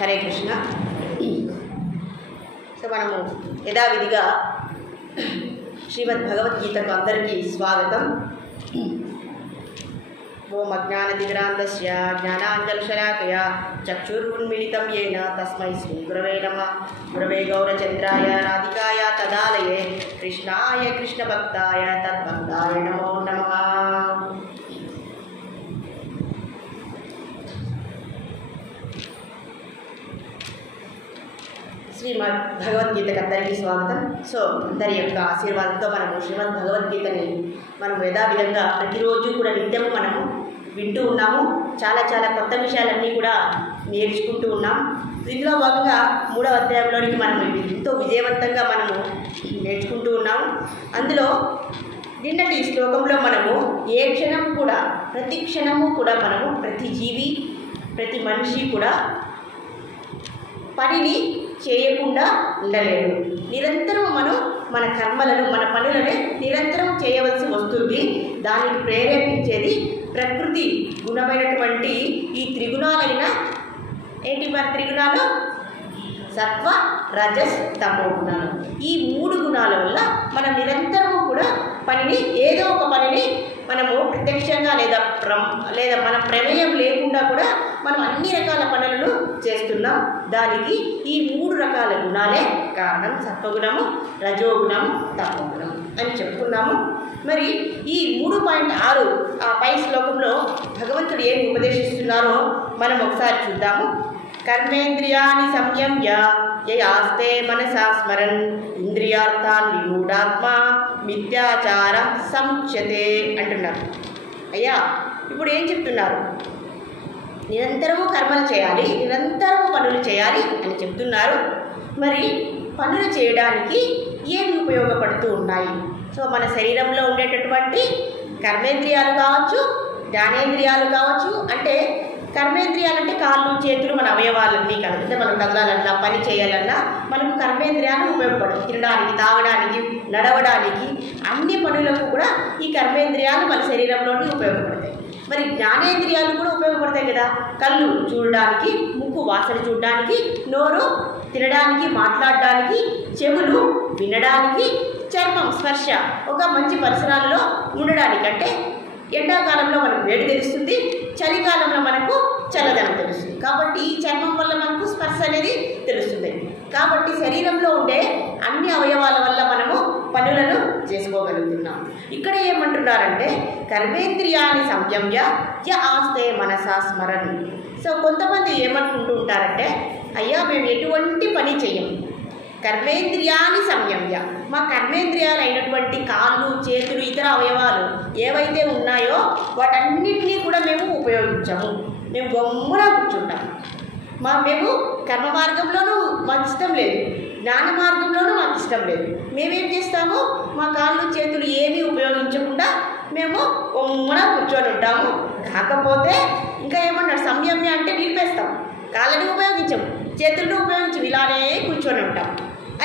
Hare Krishna. So మనము యథావిధిగా శ్రీమద్ భగవద్గీతకు అందరికీ స్వాగతం. ఓం అజ్ఞానతిమిరాంధస్య జ్ఞానాంజనశలాకయా చక్షురున్మిళితం యేన తస్మై శ్రీ గురవే నమః. గురవే గౌరచంద్రాయ రాధికాయ తదాలయే కృష్ణాయ కృష్ణభక్తాయ తద్భక్తాయ నమో నమః. శ్రీమద్ భగవద్గీతకు అందరికీ స్వాగతం. సో అందరి యొక్క ఆశీర్వాదంతో మనము శ్రీమద్ భగవద్గీతని మనం యథావిధంగా ప్రతిరోజు కూడా నిత్యము మనము వింటూ ఉన్నాము. చాలా చాలా కొత్త విషయాలన్నీ కూడా నేర్చుకుంటూ ఉన్నాం. ఇందులో భాగంగా 3వ అధ్యాయంలోనికి మనం ఎంతో విజయవంతంగా మనము నేర్చుకుంటూ ఉన్నాము. అందులో నిన్నటి శ్లోకంలో మనము ఏ క్షణం కూడా ప్రతి క్షణము కూడా మనము ప్రతి జీవి ప్రతి మనిషి కూడా పనిని చేయకుండా ఉండలేడు. నిరంతరం మనం మన కర్మలను మన పనులను నిరంతరం చేయవలసి వస్తుంది. దానికి ప్రేరేపించేది ప్రకృతి గుణమైనటువంటి ఈ త్రిగుణాలైన ఏంటి మన త్రిగుణాలు? సత్వ రజస్ తమో గుణాలు. ఈ 3 గుణాల వల్ల మనం నిరంతరము కూడా పనిని ఏదో ఒక పనిని మనము ప్రత్యక్షంగా లేదా మన ప్రమేయం లేకుండా కూడా మనం అన్ని రకాల పనులను చేస్తున్నాం. దానికి ఈ 3 రకాల గుణాలే కారణం. సత్వగుణము, రజోగుణము, తమోగుణం అని చెప్పుకున్నాము. మరి ఈ 3.6 ఆ పై శ్లోకంలో భగవంతుడు ఏమి ఉపదేశిస్తున్నారో మనం ఒకసారి చూద్దాము. కర్మేంద్రియాణి సంయమ్య యయాస్తే మనసా స్మరన్ ఇంద్రియార్థాన్ విమూఢాత్మ మిథ్యాచార సముచ్యతే అంటున్నారు. అయ్యా ఇప్పుడు ఏం చెప్తున్నారు? నిరంతరము కర్మలు చేయాలి, నిరంతరము పనులు చేయాలి అని చెప్తున్నారు. మరి పనులు చేయడానికి ఏమి ఉపయోగపడుతూ ఉన్నాయి? సో మన శరీరంలో ఉండేటటువంటి కర్మేంద్రియాలు కావచ్చు, జ్ఞానేంద్రియాలు కావచ్చు. అంటే కర్మేంద్రియాలు అంటే కాళ్ళు చేతులు మన అవయవాలన్నీ కదా. అంటే మనం కదలాలన్నా పని చేయాలన్నా మనకు కర్మేంద్రియాలు ఉపయోగపడతాయి. తినడానికి, తాగడానికి, నడవడానికి అన్ని పనులకు కూడా ఈ కర్మేంద్రియాలు మన శరీరంలోనే ఉపయోగపడతాయి. మరి జ్ఞానేంద్రియాలు కూడా ఉపయోగపడతాయి కదా. కళ్ళు చూడడానికి, ముక్కు వాసన చూడడానికి, నోరు తినడానికి, మాట్లాడడానికి, చెవులు వినడానికి, చర్మం స్పర్శ ఒక మంచి పరిసరాలలో ఉండడానికి. అంటే ఎండాకాలంలో మనకు వేడి తెలుస్తుంది, చలికాలంలో మనకు చల్లదనం తెలుస్తుంది. కాబట్టి ఈ చర్మం వల్ల మనకు స్పర్శ అనేది తెలుస్తుంది. కాబట్టి శరీరంలో ఉండే అన్ని అవయవాల వల్ల మనము పనులను చేసుకోగలుగుతున్నాం. ఇక్కడ ఏమంటున్నారంటే కర్మేంద్రియాన్ని సంయమ్య య ఆస్తే మనసా స్మరన్. సో కొంతమంది ఏమనుకుంటూ ఉంటారంటే అయ్యా మేము ఎటువంటి పని చెయ్యం, కర్మేంద్రియాన్ని సంయమ్య మా కర్మేంద్రియాలు అయినటువంటి కాళ్ళు చేతులు ఇతర అవయవాలు ఏవైతే ఉన్నాయో వాటన్నిటినీ కూడా మేము ఉపయోగించము. మేము గమ్మున కూర్చుంటాం. మేము కర్మ మార్గంలోనూ మాకు ఇష్టం లేదు, జ్ఞాన మార్గంలోనూ మాకు ఇష్టం లేదు. మేమేం చేస్తాము? మా కాళ్ళు చేతులు ఏమీ ఉపయోగించకుండా మేము గమ్మున కూర్చొని ఉంటాము. కాకపోతే ఇంకా ఏమన్నారు? సంయమ్య అంటే నిలిపేస్తాం, కాళ్ళని ఉపయోగించము, చేతులను ఉపయోగించము, ఇలానే కూర్చొని ఉంటాం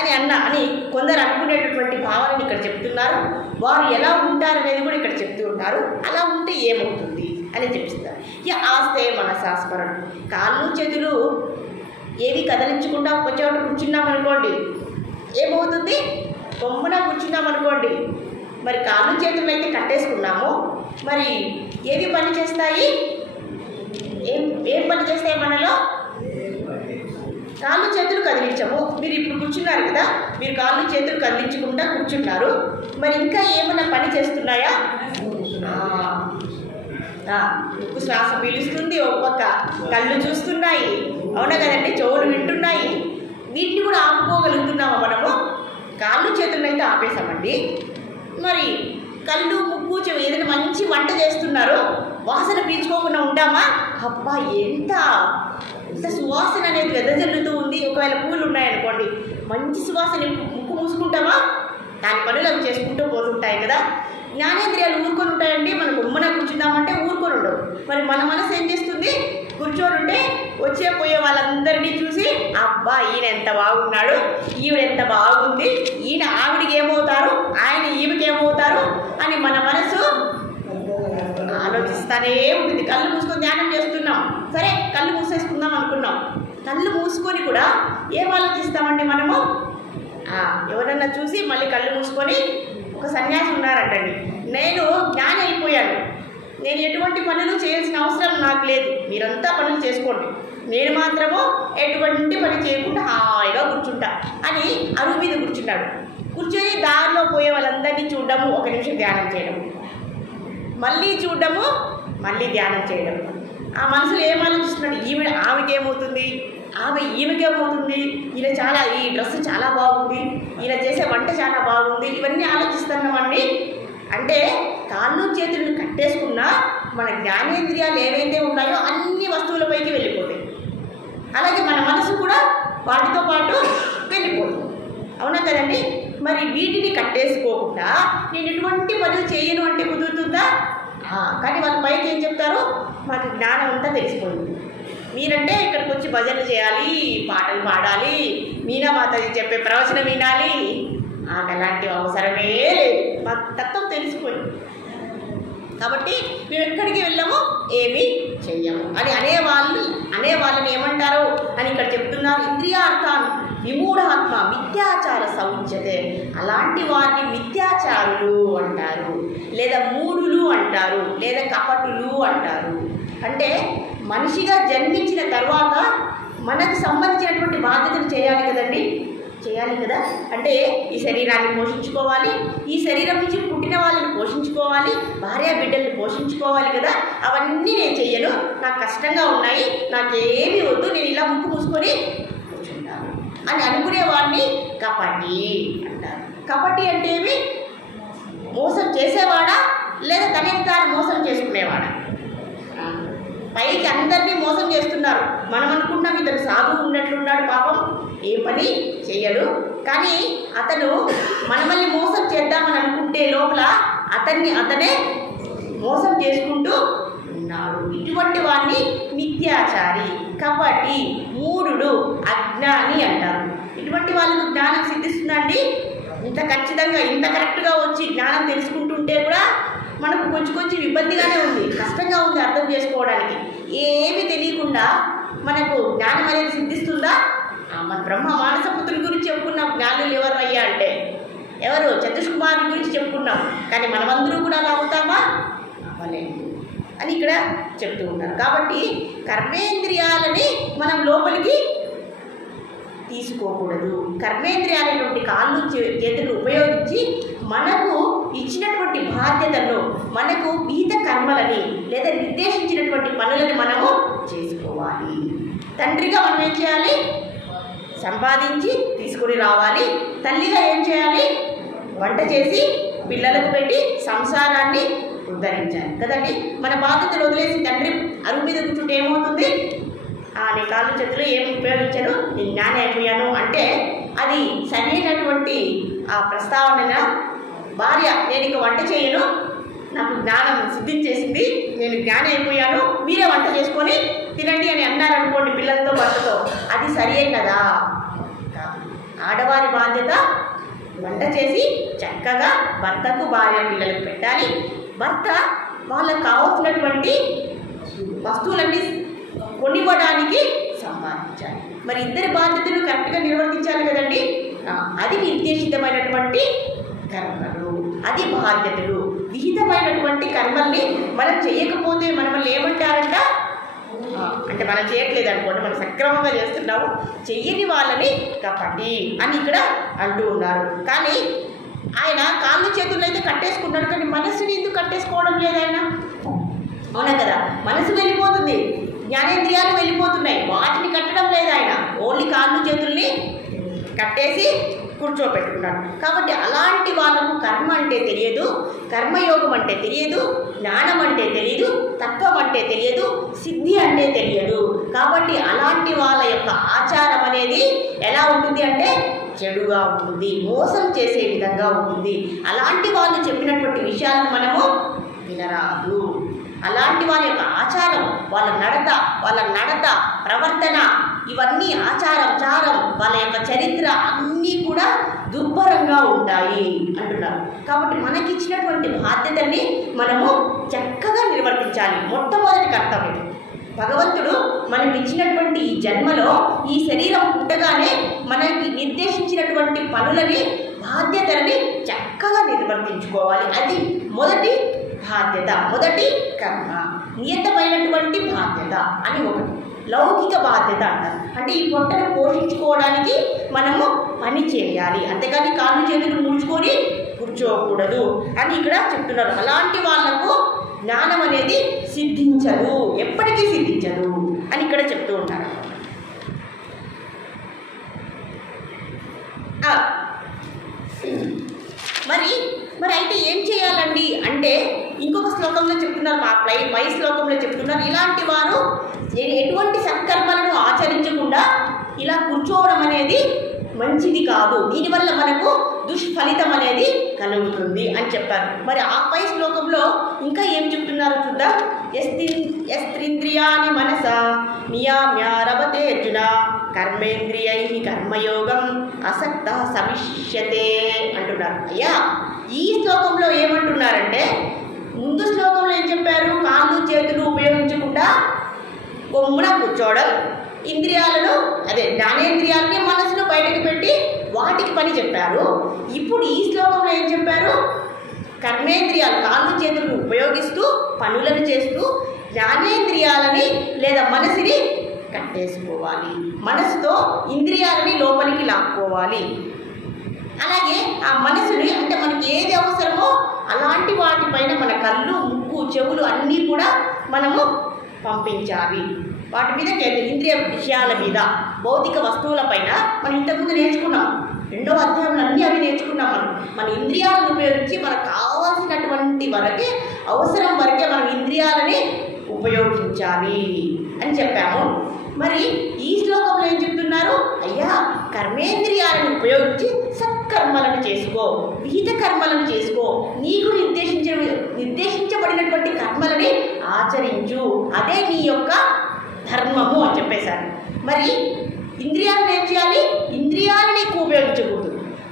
అని కొందరు అనుకునేటటువంటి భావనని ఇక్కడ చెప్తున్నారు. వారు ఎలా ఉంటారనేది కూడా ఇక్కడ చెప్తూ ఉంటారు. అలా ఉంటే ఏమవుతుంది అని చెప్తున్నారు. ఇక ఆస్తే మనసాస్మరణ. కాళ్ళు చేతులు ఏవి కదిలించకుండా ఒక చోట కూర్చున్నాం అనుకోండి, ఏమవుతుంది? బొమ్మన కూర్చున్నాం అనుకోండి, మరి కాళ్ళు చేతులు అయితే కట్టేసుకున్నాము. మరి ఏవి పని చేస్తాయి? ఏం పని చేస్తాయి మనలో? కాళ్ళు చేతులు కదిలించము. మీరు ఇప్పుడు కూర్చున్నారు కదా, మీరు కాళ్ళు చేతులు కదిలించకుండా కూర్చున్నారు. మరి ఇంకా ఏమైనా పని చేస్తున్నాయా? ఉక్కు శ్వాస పీలుస్తుంది, ఒక పక్క కళ్ళు చూస్తున్నాయి, అవునా కదండి, చెవులు వింటున్నాయి. వీటిని కూడా ఆపుకోగలుగుతున్నామా మనము? కాళ్ళు చేతులను అయితే ఆపేసామండి. మరి కళ్ళు ముక్కు చెవి ఏదైనా మంచి వంట చేస్తున్నారు, వాసన పీల్చుకోకుండా ఉంటామా? అబ్బా ఎంత సువాసన అనేది వెదజల్లుతూ ఉంది. ఒకవేళ పూలు ఉన్నాయనుకోండి, మంచి సువాసన, ముక్కు మూసుకుంటామా? దాని పనులు అవి చేసుకుంటూ పోతుంటాయి కదా. జ్ఞానేంద్రియాలు ఊరుకొని ఉంటాయండి. మనం బొమ్మన కూర్చున్నామంటే ఊరుకొని ఉండవు. మరి మన మనసు ఏం చేస్తుంది? కూర్చొని ఉంటే వచ్చే పోయే వాళ్ళందరినీ చూసి అబ్బా ఈయన ఎంత బాగున్నాడు, ఈవిడ ఎంత బాగుంది, ఈయన ఆవిడికి ఏమవుతారు, ఆయన ఈవికి ఏమవుతారు అని మన మనసు ఆలోచిస్తానే ఉంటుంది. కళ్ళు మూసుకొని ధ్యానం చేస్తున్నాం, సరే కళ్ళు మూసేసుకుందాం అనుకున్నాం, కళ్ళు మూసుకొని కూడా ఏం ఆలోచిస్తామండి మనము? ఎవరన్నా చూసి మళ్ళీ కళ్ళు మూసుకొని, ఒక సన్యాసి ఉన్నారంటండి, నేను జ్ఞాని అయిపోయాను, నేను ఎటువంటి పనులు చేయాల్సిన అవసరం నాకు లేదు, మీరంతా పనులు చేసుకోండి, నేను మాత్రము ఎటువంటి పని చేయకుండా హాయిగా కూర్చుంటా అని అరుగు మీద కూర్చున్నాడు. కూర్చొని దారిలో పోయే వాళ్ళందరినీ చూడడము, ఒక నిమిషం ధ్యానం చేయడం, మళ్ళీ చూడడము, మళ్ళీ ధ్యానం చేయడం. ఆ మనసులో ఏం ఆలోచిస్తున్నాడు? ఆమెకేమవుతుంది, ఈమెకేమవుతుంది, ఈ డ్రెస్ చాలా బాగుంది, ఈయన చేసే వంట చాలా బాగుంది, ఇవన్నీ ఆలోచిస్తున్నామండి. అంటే కాళ్ళు చేతులను కట్టేసుకున్నా మన జ్ఞానేంద్రియాలు ఏవైతే ఉన్నాయో అన్ని వస్తువులపైకి వెళ్ళిపోతాయి. అలాగే మన మనసు కూడా వాటితో పాటు వెళ్ళిపోతుంది. అవునా కదండి? మరి వీటిని కట్టేసుకోకుండా నేను ఎటువంటి పనులు చేయను అంటే కుదురుతుందా? కానీ వాళ్ళ పైకి ఏం చెప్తారు? మాకు జ్ఞానం అంతా తెలిసిపోయింది, మీరంటే ఇక్కడికి వచ్చి భజనలు చేయాలి, పాటలు పాడాలి, మీనామాతాజీ చెప్పే ప్రవచనం వినాలి, అలాంటి అవసరమే లేదు, మాకు తత్వం తెలిసిపోయింది, కాబట్టి మేము ఎక్కడికి వెళ్ళము, ఏమీ చెయ్యము అని అనేవాళ్ళని ఏమంటారు అని ఇక్కడ చెప్తున్నారు. ఇంద్రియార్థాన్ విమూఢాత్మ మిథ్యాచార సౌచ్యతే. అలాంటి వారిని మిథ్యాచారులు అంటారు, లేదా మూఢులు అంటారు, లేదా కపటులు అంటారు. అంటే మనిషిగా జన్మించిన తర్వాత మనకు సంబంధించినటువంటి బాధ్యతలు చేయాలి కదండి, చేయాలి కదా. అంటే ఈ శరీరాన్ని పోషించుకోవాలి, ఈ శరీరం నుంచి పుట్టిన వాళ్ళని పోషించుకోవాలి, భార్య బిడ్డల్ని పోషించుకోవాలి కదా. అవన్నీ నేను చెయ్యను, నాకు కష్టంగా ఉన్నాయి, నాకేమీ వద్దు, నేను ఇలా ముక్కు మూసుకొని కూర్చుంటాను అని అనుకునేవాడిని కపటి అంటారు. కపటి అంటే ఏమి? మోసం చేసేవాడా లేదా తనని తాను మోసం చేసుకునేవాడా? పైకి అందరినీ మోసం చేస్తున్నారు. మనం అనుకుంటాం ఇతను సాధువు ఉన్నట్లున్నాడు, పాపం ఏ పని చెయ్యడు, కానీ అతను మనల్ని మోసం చేద్దామని అనుకుంటే లోపల అతనే మోసం చేసుకుంటూ ఉన్నాడు. ఇటువంటి వాడిని మిథ్యాచారి, కపటి, మూఢుడు, అజ్ఞాని అంటారు. ఇటువంటి వాళ్ళకు జ్ఞానం సిద్ధిస్తుందండి. ఇంత ఖచ్చితంగా ఇంత కరెక్ట్గా వచ్చి జ్ఞానం తెలుసుకుంటుంటే కూడా మనకు కొంచెం ఇబ్బందిగానే ఉంది, కష్టంగా ఉంది అర్థం చేసుకోవడానికి. ఏమీ తెలియకుండా మనకు జ్ఞానం అనేది సిద్ధిస్తుందా? మన బ్రహ్మ మానసపుత్రుల గురించి చెప్పుకున్నాం, జ్ఞానులు ఎవరు అయ్యా అంటే ఎవరు? చతుష్కుమారుల గురించి చెప్పుకున్నాం, కానీ మనమందరూ కూడా అలా అవుతామా? అవ్వలేదు అని ఇక్కడ చెప్తూ ఉన్నారు. కాబట్టి కర్మేంద్రియాలని మనం లోపలికి తీసుకోకూడదు. కర్మేంద్రియాలైనటువంటి కాళ్ళు చేతులు ఉపయోగించి మనకు ఇచ్చినటువంటి బాధ్యతలను, మనకు విహిత కర్మలని లేదా నిర్దేశించినటువంటి పనులని మనము చేసుకోవాలి. తండ్రిగా మనం ఏం చేయాలి? సంపాదించి తీసుకుని రావాలి. తల్లిగా ఏం చేయాలి? వంట చేసి పిల్లలకు పెట్టి సంసారాన్ని ఉద్ధరించాలి కదండి. మన బాధ్యతలు వదిలేసి తండ్రి అరుగు మీద కూర్చుంటే ఏమవుతుంది? నీ కాళ్ళు చేతులు ఏం ఉపయోగించాను, నేను జ్ఞానం అయిపోయాను అంటే అది సరైనటువంటి ఆ ప్రస్తావన. భార్య నేను ఇక వంట చేయను, నాకు జ్ఞానం సిద్ధించేసింది, నేను జ్ఞానం అయిపోయాను, మీరే వంట చేసుకొని తినండి అని అన్నారనుకోండి పిల్లలతో భర్తతో, అది సరి అయినదా? ఆడవారి బాధ్యత వంట చేసి చక్కగా భర్తకు భార్య పిల్లలకు పెట్టాలి. భర్త వాళ్ళకు కావాల్సినటువంటి వస్తువులన్నీ కొనివ్వడానికి సంపాదించాలి. మరి ఇద్దరి బాధ్యతలు కరెక్ట్గా నిర్వర్తించాలి కదండి. అది నిర్దేశితమైనటువంటి కర్మలు, అది బాధ్యతలు. విహితమైనటువంటి కర్మల్ని మనం చేయకపోతే మనల్ని ఏమంటారంట అంటే మనం చేయట్లేదు అనుకోండి, మనం సక్రమంగా చేస్తున్నాము, చెయ్యని వాళ్ళని కపటి అని ఇక్కడ అంటూ ఉన్నారు. కానీ ఆయన కాళ్ళు చేతుల్లో అయితే కట్టేసుకున్నాడు, కానీ మనస్సుని ఎందుకు కట్టేసుకోవడం లేదు ఆయన? అవునా కదా, మనసు వెళ్ళిపోతుంది, జ్ఞానేంద్రియాలు వెళ్ళిపోతున్నాయి, వాటిని కట్టడం లేదు ఆయన. ఓన్లీ కాళ్ళు చేతుల్ని కట్టేసి కూర్చోపెట్టుకున్నాడు. కాబట్టి అలాంటి వాళ్ళకు కర్మ అంటే తెలియదు, కర్మయోగం అంటే తెలియదు, జ్ఞానం అంటే తెలియదు, తత్వం అంటే తెలియదు, సిద్ధి అంటే తెలియదు. కాబట్టి అలాంటి వాళ్ళ యొక్క ఆచారం అనేది ఎలా ఉంటుంది అంటే చెడుగా ఉంటుంది, మోసం చేసే విధంగా ఉంటుంది. అలాంటి వాళ్ళు చెప్పినటువంటి విషయాలను మనము వినరాదు. అలాంటి వాళ్ళ యొక్క ఆచారం, వాళ్ళ నడత ప్రవర్తన, ఇవన్నీ ఆచారం చారం వాళ్ళ యొక్క చరిత్ర అన్నీ కూడా దుర్భరంగా ఉంటాయి అంటున్నారు. కాబట్టి మనకిచ్చినటువంటి బాధ్యతల్ని మనము చక్కగా నిర్వర్తించాలి. మొట్టమొదటి కర్తవ్యం భగవంతుడు మనకి ఇచ్చినటువంటి ఈ జన్మలో ఈ శరీరం పుట్టగానే మనకి నిర్దేశించినటువంటి పనులని బాధ్యతలని చక్కగా నిర్వర్తించుకోవాలి. అది మొదటి బాధ్యత, మొదటి కర్మ, నియతమైనటువంటి బాధ్యత అని ఒకటి. లౌకిక బాధ్యత అంటారు. అంటే ఈ పొట్టను పోషించుకోవడానికి మనము పని చేయాలి, అంతేకాని కాళ్ళు చేతులు ముడుచుకొని కూర్చోకూడదు అని ఇక్కడ చెప్తున్నారు. అలాంటి వాళ్లకు జ్ఞానం అనేది సిద్ధించదు, ఎప్పటికీ సిద్ధించదు అని ఇక్కడ చెప్తూ ఉంటారు. మరి అయితే ఏం చేయాలండి అంటే ఇంకొక శ్లోకంలో చెప్తున్నారు, పై శ్లోకంలో చెప్తున్నారు, ఇలాంటి వారు ఎటువంటి సత్కర్మలను ఆచరించకుండా ఇలా కూర్చోవడం అనేది మంచిది కాదు, దీనివల్ల మనకు దుష్ఫలితం అనేది కలుగుతుంది అని చెప్పారు. మరి ఆ పై శ్లోకంలో ఇంకా ఏం చెప్తున్నారు చూద్దాం. యస్త్రింద్రియాణి మనస నియామ్యారభతే అర్జున కర్మేంద్రియై కర్మయోగం అసక్త సవిష్యతే అంటున్నారు. అయ్యా, ఈ శ్లోకంలో ఏమంటున్నారంటే, ముందు శ్లోకంలో ఏం చెప్పారు? కాళ్ళు చేతులు ఉపయోగించకుండా గమ్మున కూర్చోవడం, ఇంద్రియాలను అదే జ్ఞానేంద్రియాలని మనసును బయటకు పెట్టి వాటికి పని చెప్పారు. ఇప్పుడు ఈ శ్లోకంలో ఏం చెప్పారు? కర్మేంద్రియాలు కాళ్ళు చేతులను ఉపయోగిస్తూ పనులను చేస్తూ జ్ఞానేంద్రియాలని లేదా మనసుని కట్టేసుకోవాలి, మనసుతో ఇంద్రియాలని లోపలికి లాక్కోవాలి. అలాగే ఆ మనసుని అంటే మనకి ఏది అవసరమో అలాంటి వాటిపైన మన కళ్ళు ముక్కు చెవులు అన్నీ కూడా మనము పంపించాలి. వాటి మీద ఇంద్రియ విషయాల మీద భౌతిక వస్తువులపైన మనం ఇంతకుముందు నేర్చుకున్నాం. 2వ అధ్యాయంలో అన్నీ అవి నేర్చుకున్నాం. మన ఇంద్రియాలను ఉపయోగించి మనకు కావాల్సినటువంటి వరకే, అవసరం వరకే మనం ఇంద్రియాలని ఉపయోగించాలి అని చెప్పాము. మరి ఈ శ్లోకంలో ఏం చెప్తున్నారు? అయ్యా, కర్మేంద్రియాలను ఉపయోగించి సత్కర్మలను చేసుకో, విహిత కర్మలను చేసుకో, నీకు నిర్దేశించబడినటువంటి కర్మలని ఆచరించు, అదే నీ యొక్క ధర్మము అని చెప్పేశారు. మరి ఇంద్రియాలను ఏం చేయాలి? ఇంద్రియాలను ఎక్కువ ఉపయోగించకూడదు.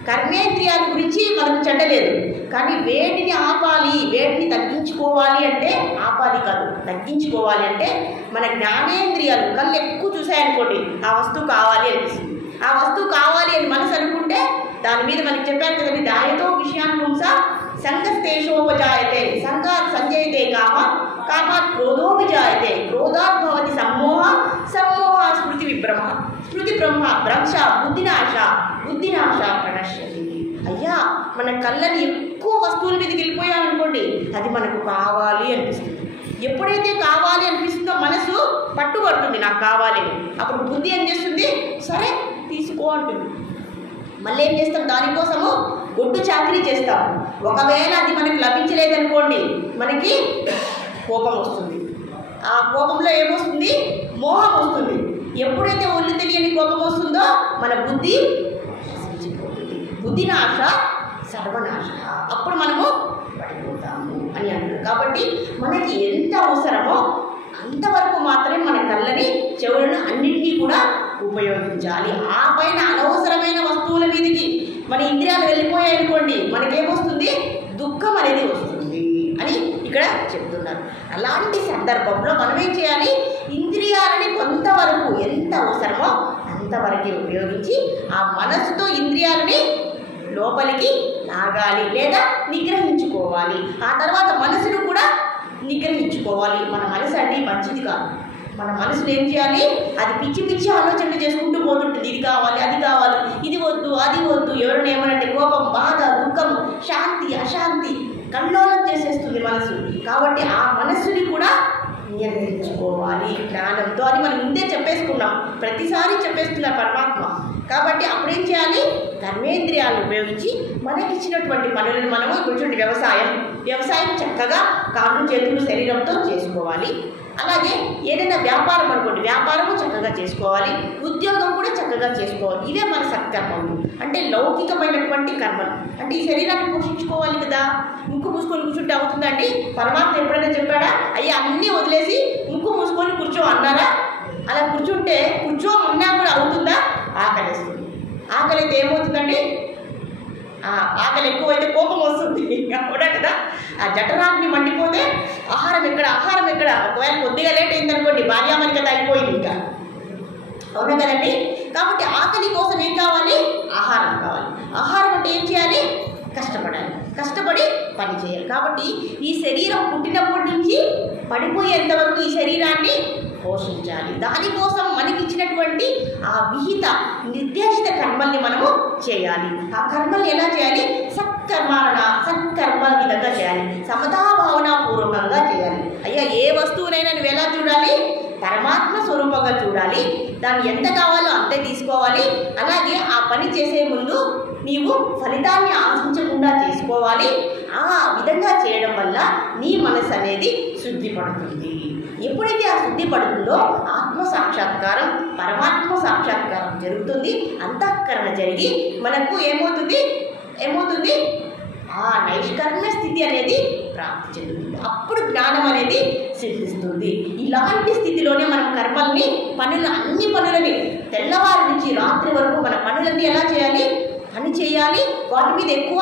కర్మేంద్రియాల గురించి మనకు చెడ్డలేదు, కానీ వేటిని ఆపాలి, వేటిని తగ్గించుకోవాలి అంటే, ఆపాలి కాదు తగ్గించుకోవాలి అంటే, మన జ్ఞానేంద్రియాలు కళ్ళు ఎక్కువ చూసాయనుకోండి, ఆ వస్తువు కావాలి అనిపిస్తుంది. ఆ వస్తువు కావాలి అని మనసు అనుకుంటే దాని మీద మనకి చెప్పారు కదండి, దాయతో విషయాన్పుంస సంగస్తేషోపజాయతే సంజయతే కామాత్ క్రోధోపజాయతే క్రోధాత్ భవతి సమ్మోహ స్మృతి విభ్రమ స్మృతి బ్రహ్మ భ్రంశ బుద్ధినాశ ప్రణశ్యతి. అయ్యా, మన కళ్ళని ఎక్కువ వస్తువుల మీదకి వెళ్ళిపోయామనుకోండి, అది మనకు కావాలి అనిపిస్తుంది. ఎప్పుడైతే కావాలి అనిపిస్తుందో మనసు పట్టుబడుతుంది, నాకు కావాలి. అప్పుడు బుద్ధి ఏం చేస్తుంది? సరే తీసుకో అంటుంది. మళ్ళీ ఏం చేస్తాం? దానికోసము గొడ్డు చాకరీ చేస్తాం. ఒకవేళ అది మనకి లభించలేదనుకోండి, మనకి కోపం వస్తుంది. ఆ కోపంలో ఏమొస్తుంది? మోహం వస్తుంది. ఎప్పుడైతే ఒళ్ళు తెలియని కోపం వస్తుందో మన బుద్ధి నశించిపోతుంది. బుద్ధినాశ సర్వనాశ, అప్పుడు మనము పడిపోతాము అని అంటారు. కాబట్టి మనకి ఎంత అవసరమో అంతవరకు మాత్రమే మన కళ్ళని చెవులను అన్నింటినీ కూడా ఉపయోగించాలి. ఆ పైన అనవసరమైన వస్తువుల మీదకి మన ఇంద్రియాలు వెళ్ళిపోయాయనుకోండి, మనకేమొస్తుంది? దుఃఖం అనేది వస్తుంది అని ఇక్కడ చెప్తున్నారు. అలాంటి సందర్భంలో మనం ఏం చేయాలి? ఇంద్రియాలని కొంతవరకు ఎంత అవసరమో అంతవరకే ఉపయోగించి ఆ మనసుతో ఇంద్రియాలని లోపలికి లాగాలి లేదా నిగ్రహించుకోవాలి. ఆ తర్వాత మనసును కూడా నిగ్రహించుకోవాలి. మన మనసు అంటే మంచిది కాదు. మన మనసులో ఏం చేయాలి? అది పిచ్చి పిచ్చి ఆలోచనలు చేసుకుంటూ పోతుంటుంది. ఇది కావాలి, అది కావాలి, ఇది వద్దు, అది వద్దు, ఎవరైనా ఏమనంటే కోపం, బాధ, దుఃఖం, శాంతి, అశాంతి కల్లోలం చేసేస్తుంది మనసు. కాబట్టి ఆ మనస్సుని కూడా నియంత్రించుకోవాలి జ్ఞానంతో అని మనం ముందే చెప్పేసుకున్నాం, ప్రతిసారి చెప్పేస్తున్నారు పరమాత్మ. కాబట్టి అప్పుడేం చేయాలి? కర్మేంద్రియాలను ఉపయోగించి మనకిచ్చినటువంటి పనులను మనము ఇప్పుడు చూడండి, వ్యవసాయం చక్కగా కాళ్ళు చేతులు శరీరంతో చేసుకోవాలి. అలాగే ఏదైనా వ్యాపారం అనుకోండి, వ్యాపారము చక్కగా చేసుకోవాలి, ఉద్యోగం కూడా చక్కగా చేసుకోవాలి. ఇవే మన సత్కర్మలు అంటే లౌకికమైనటువంటి కర్మలు. అంటే ఈ శరీరాన్ని పోషించుకోవాలి కదా. ముక్కు మూసుకొని కూర్చుంటే అవుతుందండి? పరమాత్మ ఎప్పుడైనా చెప్పాడా? అయ్యా అన్నీ వదిలేసి ముక్కు మూసుకొని కూర్చో అన్నారా? అలా కూర్చుంటే కూర్చోమన్నా కూడా అవుతుందా? ఆకలిస్తుంది. ఆకలి అయితే ఏమవుతుందండి? ఆకలి ఎక్కువైతే కోపం వస్తుంది, అవునా కదా. ఆ జఠరాగ్ని మండిపోతే ఆహారం ఎక్కడ. ఒకవేళ కొద్దిగా లేట్ అయిందనుకోండి, భార్యామణి కథ అయిపోయింది ఇంకా, అవునా కదండి. కాబట్టి ఆకలి కోసం ఏం కావాలి? ఆహారం కావాలి. ఆహారం అంటే ఏం చేయాలి? కష్టపడి పని చేయాలి. కాబట్టి ఈ శరీరం పుట్టినప్పటి నుంచి పడిపోయేంత వరకు ఈ శరీరాన్ని పోషించాలి. దానికోసం మనకిచ్చినటువంటి ఆ విహిత నిర్దేశిత కర్మల్ని మనము చేయాలి. ఆ కర్మల్ని ఎలా చేయాలి? సత్కర్మల విధంగా చేయాలి, సమతాభావనాపూర్వకంగా చేయాలి. అయ్యా, ఏ వస్తువునైనా నువ్వు ఎలా చూడాలి? పరమాత్మ స్వరూపంగా చూడాలి. దాన్ని ఎంత కావాలో అంతే తీసుకోవాలి. అలాగే ఆ పని చేసే ముందు నీవు ఫలితాన్ని ఆశించకుండా చేసుకోవాలి. ఆ విధంగా చేయడం వల్ల నీ మనసు అనేది శుద్ధి పడుతుంది. ఎప్పుడైతే ఆ శుద్ధి పడుతుందో ఆత్మ సాక్షాత్కారం, పరమాత్మ సాక్షాత్కారం జరుగుతుంది. అంతఃకరణ జరిగి మనకు ఏమవుతుంది? ఆ నైష్కర్మ్య స్థితి అనేది ప్రాప్తి చెందుతుంది. అప్పుడు జ్ఞానం అనేది సిద్ధిస్తుంది. ఇలాంటి స్థితిలోనే మనం కర్మల్ని, అన్ని పనులని తెల్లవారి నుంచి రాత్రి వరకు మన పనులన్నీ ఎలా చేయాలి? పని చేయాలి. వాటి మీద ఎక్కువ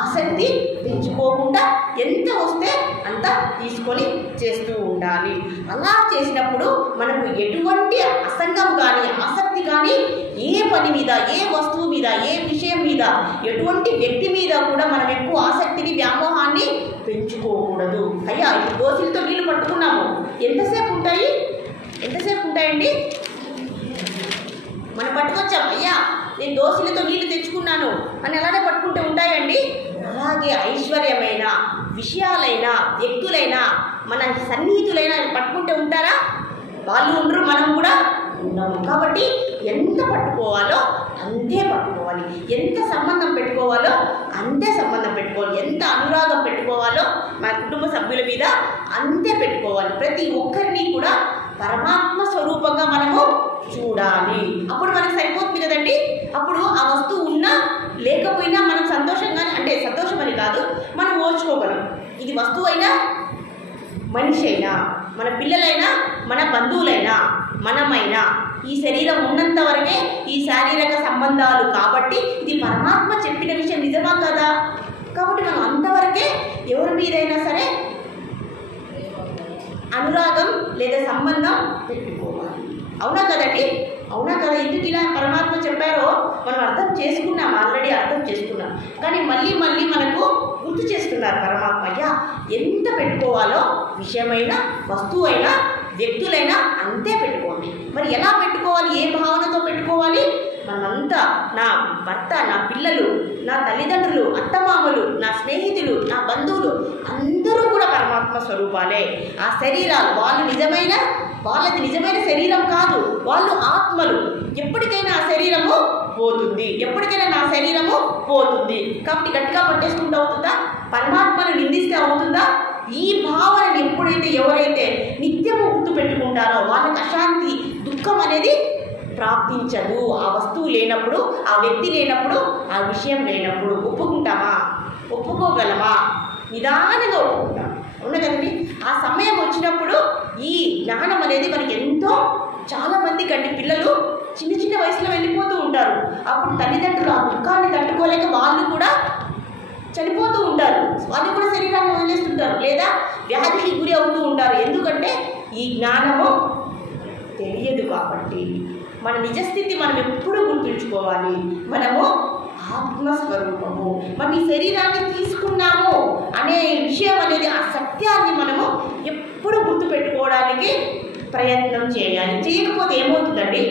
ఆసక్తి పెంచుకోకుండా ఎంత వస్తే అంత తీసుకొని చేస్తూ ఉండాలి. అలా చేసినప్పుడు మనకు ఎటువంటి అసంగం కానీ, ఆసక్తి కానీ, ఏ పని మీద, ఏ వస్తువు మీద, ఏ విషయం మీద, ఎటువంటి వ్యక్తి మీద కూడా మనం ఎక్కువ ఆసక్తిని, వ్యామోహాన్ని పెంచుకోకూడదు. అయ్యా, ఇప్పుడు దోశలతో నీళ్ళు పట్టుకున్నాము, ఎంతసేపు ఉంటాయండి? మనం పట్టుకొచ్చాం, అయ్యా నేను దోశలతో నీళ్లు తెచ్చుకున్నాను అని అలానే పట్టుకుంటే ఉంటాయండి. అలాగే ఐశ్వర్యమైన విషయాలైనా, వ్యక్తులైనా, మన సన్నిహితులైనా పట్టుకుంటే ఉంటారా? వాళ్ళు ఉండరు, మనం కూడా ఉన్నాము. కాబట్టి ఎంత పట్టుకోవాలో అంతే పట్టుకోవాలి, ఎంత సంబంధం పెట్టుకోవాలో అంతే సంబంధం పెట్టుకోవాలి, ఎంత అనురాగం పెట్టుకోవాలో మన కుటుంబ సభ్యుల మీద అంతే పెట్టుకోవాలి. ప్రతి ఒక్కరిని కూడా పరమాత్మ స్వరూపంగా మనము చూడాలి. అప్పుడు మనకు సరిపోతుంది కదండి. అప్పుడు ఆ వస్తువు ఉన్నా లేకపోయినా మనం సంతోషంగానే, అంటే సంతోషం అని కాదు, మనం ఓర్చుకోగలం. ఇది వస్తువు అయినా, మనిషి అయినా, మన పిల్లలైనా, మన బంధువులైనా, మనమైనా, ఈ శరీరం ఉన్నంత వరకే ఈ శారీరక సంబంధాలు. కాబట్టి ఇది పరమాత్మ చెప్పిన విషయం నిజమా కదా. కాబట్టి మనం అంతవరకే ఎవరి మీదైనా సరే అనురాగం లేదా సంబంధం పెట్టుకోవాలి. అవునా కదండి? అవునా కదా? ఎందుకు ఇలా పరమాత్మ చెప్పారో మనం ఆల్రెడీ అర్థం చేసుకున్నాం. కానీ మళ్ళీ మనకు గుర్తు చేస్తున్నారు పరమాత్మ. అయ్యా, ఎంత పెట్టుకోవాలో విషయమైనా, వస్తువైనా, వ్యక్తులైనా అంతే పెట్టుకోండి. మరి ఎలా పెట్టుకోవాలి? ఏ భావనతో పెట్టుకోవాలి? మనమంతా, నా భర్త, నా పిల్లలు, నా తల్లిదండ్రులు, అత్తమామలు, నా స్నేహితులు, నా బంధువులు అందరూ కూడా పరమాత్మ స్వరూపాలే. ఆ శరీరాలు వాళ్ళది నిజమైన శరీరం కాదు, వాళ్ళు ఆత్మలు. ఎప్పటికైనా ఆ శరీరము పోతుంది, ఎప్పటికైనా నా శరీరము పోతుంది. కాబట్టి గట్టిగా పట్టేసుకుంటూ అవుతుందా? పరమాత్మను నిందిస్తే అవుతుందా? ఈ భావనను ఎప్పుడైతే ఎవరైతే నిత్యము గుర్తు పెట్టుకుంటారో వాళ్ళకి అశాంతి, దుఃఖం అనేది ప్రాప్తించదు. ఆ వస్తువు లేనప్పుడు, ఆ వ్యక్తి లేనప్పుడు, ఆ విషయం లేనప్పుడు ఒప్పుకోగలమా? నిదానంగా ఒప్పుకుంటాం. అవునా కదండి? ఆ సమయం వచ్చినప్పుడు ఈ జ్ఞానం అనేది మనకి ఎంతో, చాలామంది కంటే పిల్లలు చిన్న వయసులో వెళ్ళిపోతూ ఉంటారు. అప్పుడు తల్లిదండ్రులు ఆ దుఃఖాన్ని తట్టుకోలేక వాళ్ళు కూడా చనిపోతూ ఉంటారు. వాళ్ళు కూడా శరీరాన్ని వదిలేస్తుంటారు, లేదా వ్యాధికి గురి అవుతూ ఉంటారు. ఎందుకంటే ఈ జ్ఞానము తెలియదు. కాబట్టి మన నిజస్థితి మనం ఎప్పుడూ గుర్తుంచుకోవాలి. మనము ఆత్మస్వరూపము, మనం ఈ శరీరాన్ని తీసుకున్నాము అనే విషయం అనేది, ఆ సత్యాన్ని మనము ఎప్పుడు గుర్తుపెట్టుకోవడానికి ప్రయత్నం చేయాలి. చేయకపోతే ఏమవుతుందండి?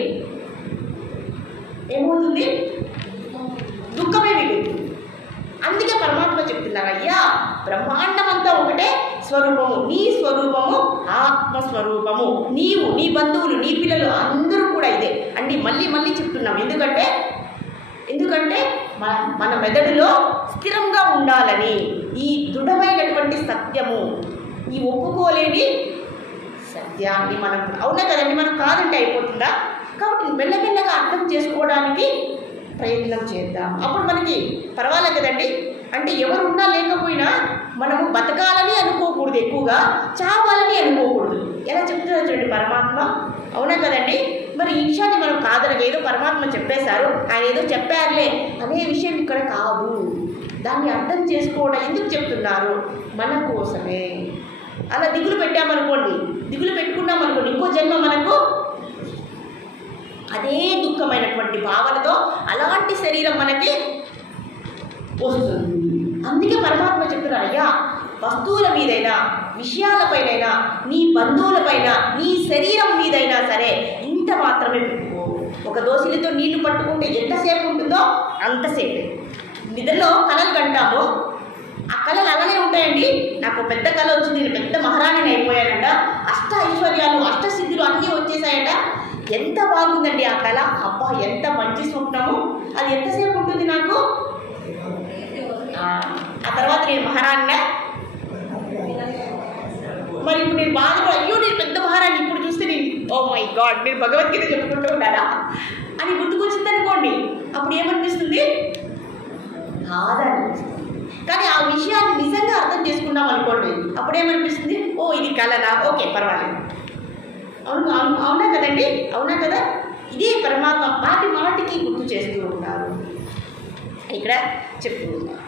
దుఃఖమే మిగులుతుంది. అందుకే పరమాత్మ చెప్తున్నారు, అయ్యా బ్రహ్మాండమంతా ఒకటే స్వరూపము, నీ స్వరూపము ఆత్మస్వరూపము, నీవు, నీ బంధువులు, నీ పిల్లలు అందరూ కూడా ఇదే అండి. మళ్ళీ చెప్తున్నాం. ఎందుకంటే మన మెదడులో స్థిరంగా ఉండాలని, ఈ దృఢమైనటువంటి సత్యము, ఈ ఒప్పుకోలేని సత్యాన్ని మనం, అవునా కదండి, మనం కాదంటే అయిపోతుందా? కాబట్టి మెల్లమెల్లగా అర్థం చేసుకోవడానికి ప్రయత్నం చేద్దాం. అప్పుడు మనకి పర్వాలేదు కదండి. అంటే ఎవరు ఉన్నా లేకపోయినా మనము బతకాలని అనుకోకూడదు, ఎక్కువగా చావాలని అనుకోకూడదు. ఎలా చెప్తున్నారు చూడండి పరమాత్మ. అవునా కదండి? మరి ఈ విషయాన్ని మనం కాదనగా ఏదో పరమాత్మ చెప్పేశారు, ఆయన ఏదో చెప్పారులే అనే విషయం ఇక్కడ కాదు. దాన్ని అర్థం చేసుకోవడం ఎందుకు చెప్తున్నారు? మన కోసమే. అలా దిగులు పెట్టామనుకోండి, దిగులు పెట్టుకున్నామనుకోండి, ఇంకో జన్మ మనకు అదే దుఃఖమైనటువంటి భావనతో అలాంటి శరీరం మనకి వస్తుంది. అందుకే పరమాత్మ చెప్తున్నారు, అయ్యా వస్తువుల మీదైనా విషయాలపైనైనా నీ బంధువులపైన నీ శరీరం మీదైనా సరే ఇంత మాత్రమే పెట్టుకో. ఒక దోసిలితో నీళ్లు పట్టుకుంటే ఎంతసేపు ఉంటుందో అంతసేపు. నిద్రలో కళలు కంటాము, ఆ కళలు అలానే ఉంటాయండి. నాకు పెద్ద కళ వచ్చింది, నేను పెద్ద మహారాణిని అయిపోయానంట, అష్ట ఐశ్వర్యాలు అష్టసిద్ధులు అన్నీ వచ్చేసాయట, ఎంత బాగుందండి ఆ కళ, అబ్బా ఎంత మంచి స్వప్నము. అది ఎంతసేపు ఉంటుంది నాకు? ఆ తర్వాత నేను మహారాణినా? మరి ఇప్పుడు నేను బాధపడ, అయ్యో నేను పెద్ద మహారాణి, ఇప్పుడు చూస్తే నేను ఓ మై గాడ్ నేను భగవద్గీత చెప్పుకుంటూ ఉన్నారా అని గుర్తుకొచ్చింది అనుకోండి, అప్పుడు ఏమనిపిస్తుంది? బాధ అనిపిస్తుంది. కానీ ఆ విషయాన్ని నిజంగా అర్థం చేసుకున్నాం అనుకోండి, అప్పుడేమనిపిస్తుంది? ఓ ఇది కలనా, ఓకే పర్వాలేదు. అవునా కదండి, అవునా కదా? ఇదే పరమాత్మ మాటి మాటికి గుర్తు చేస్తూ ఉంటారు, ఇక్కడ చెప్తూ ఉన్నారు.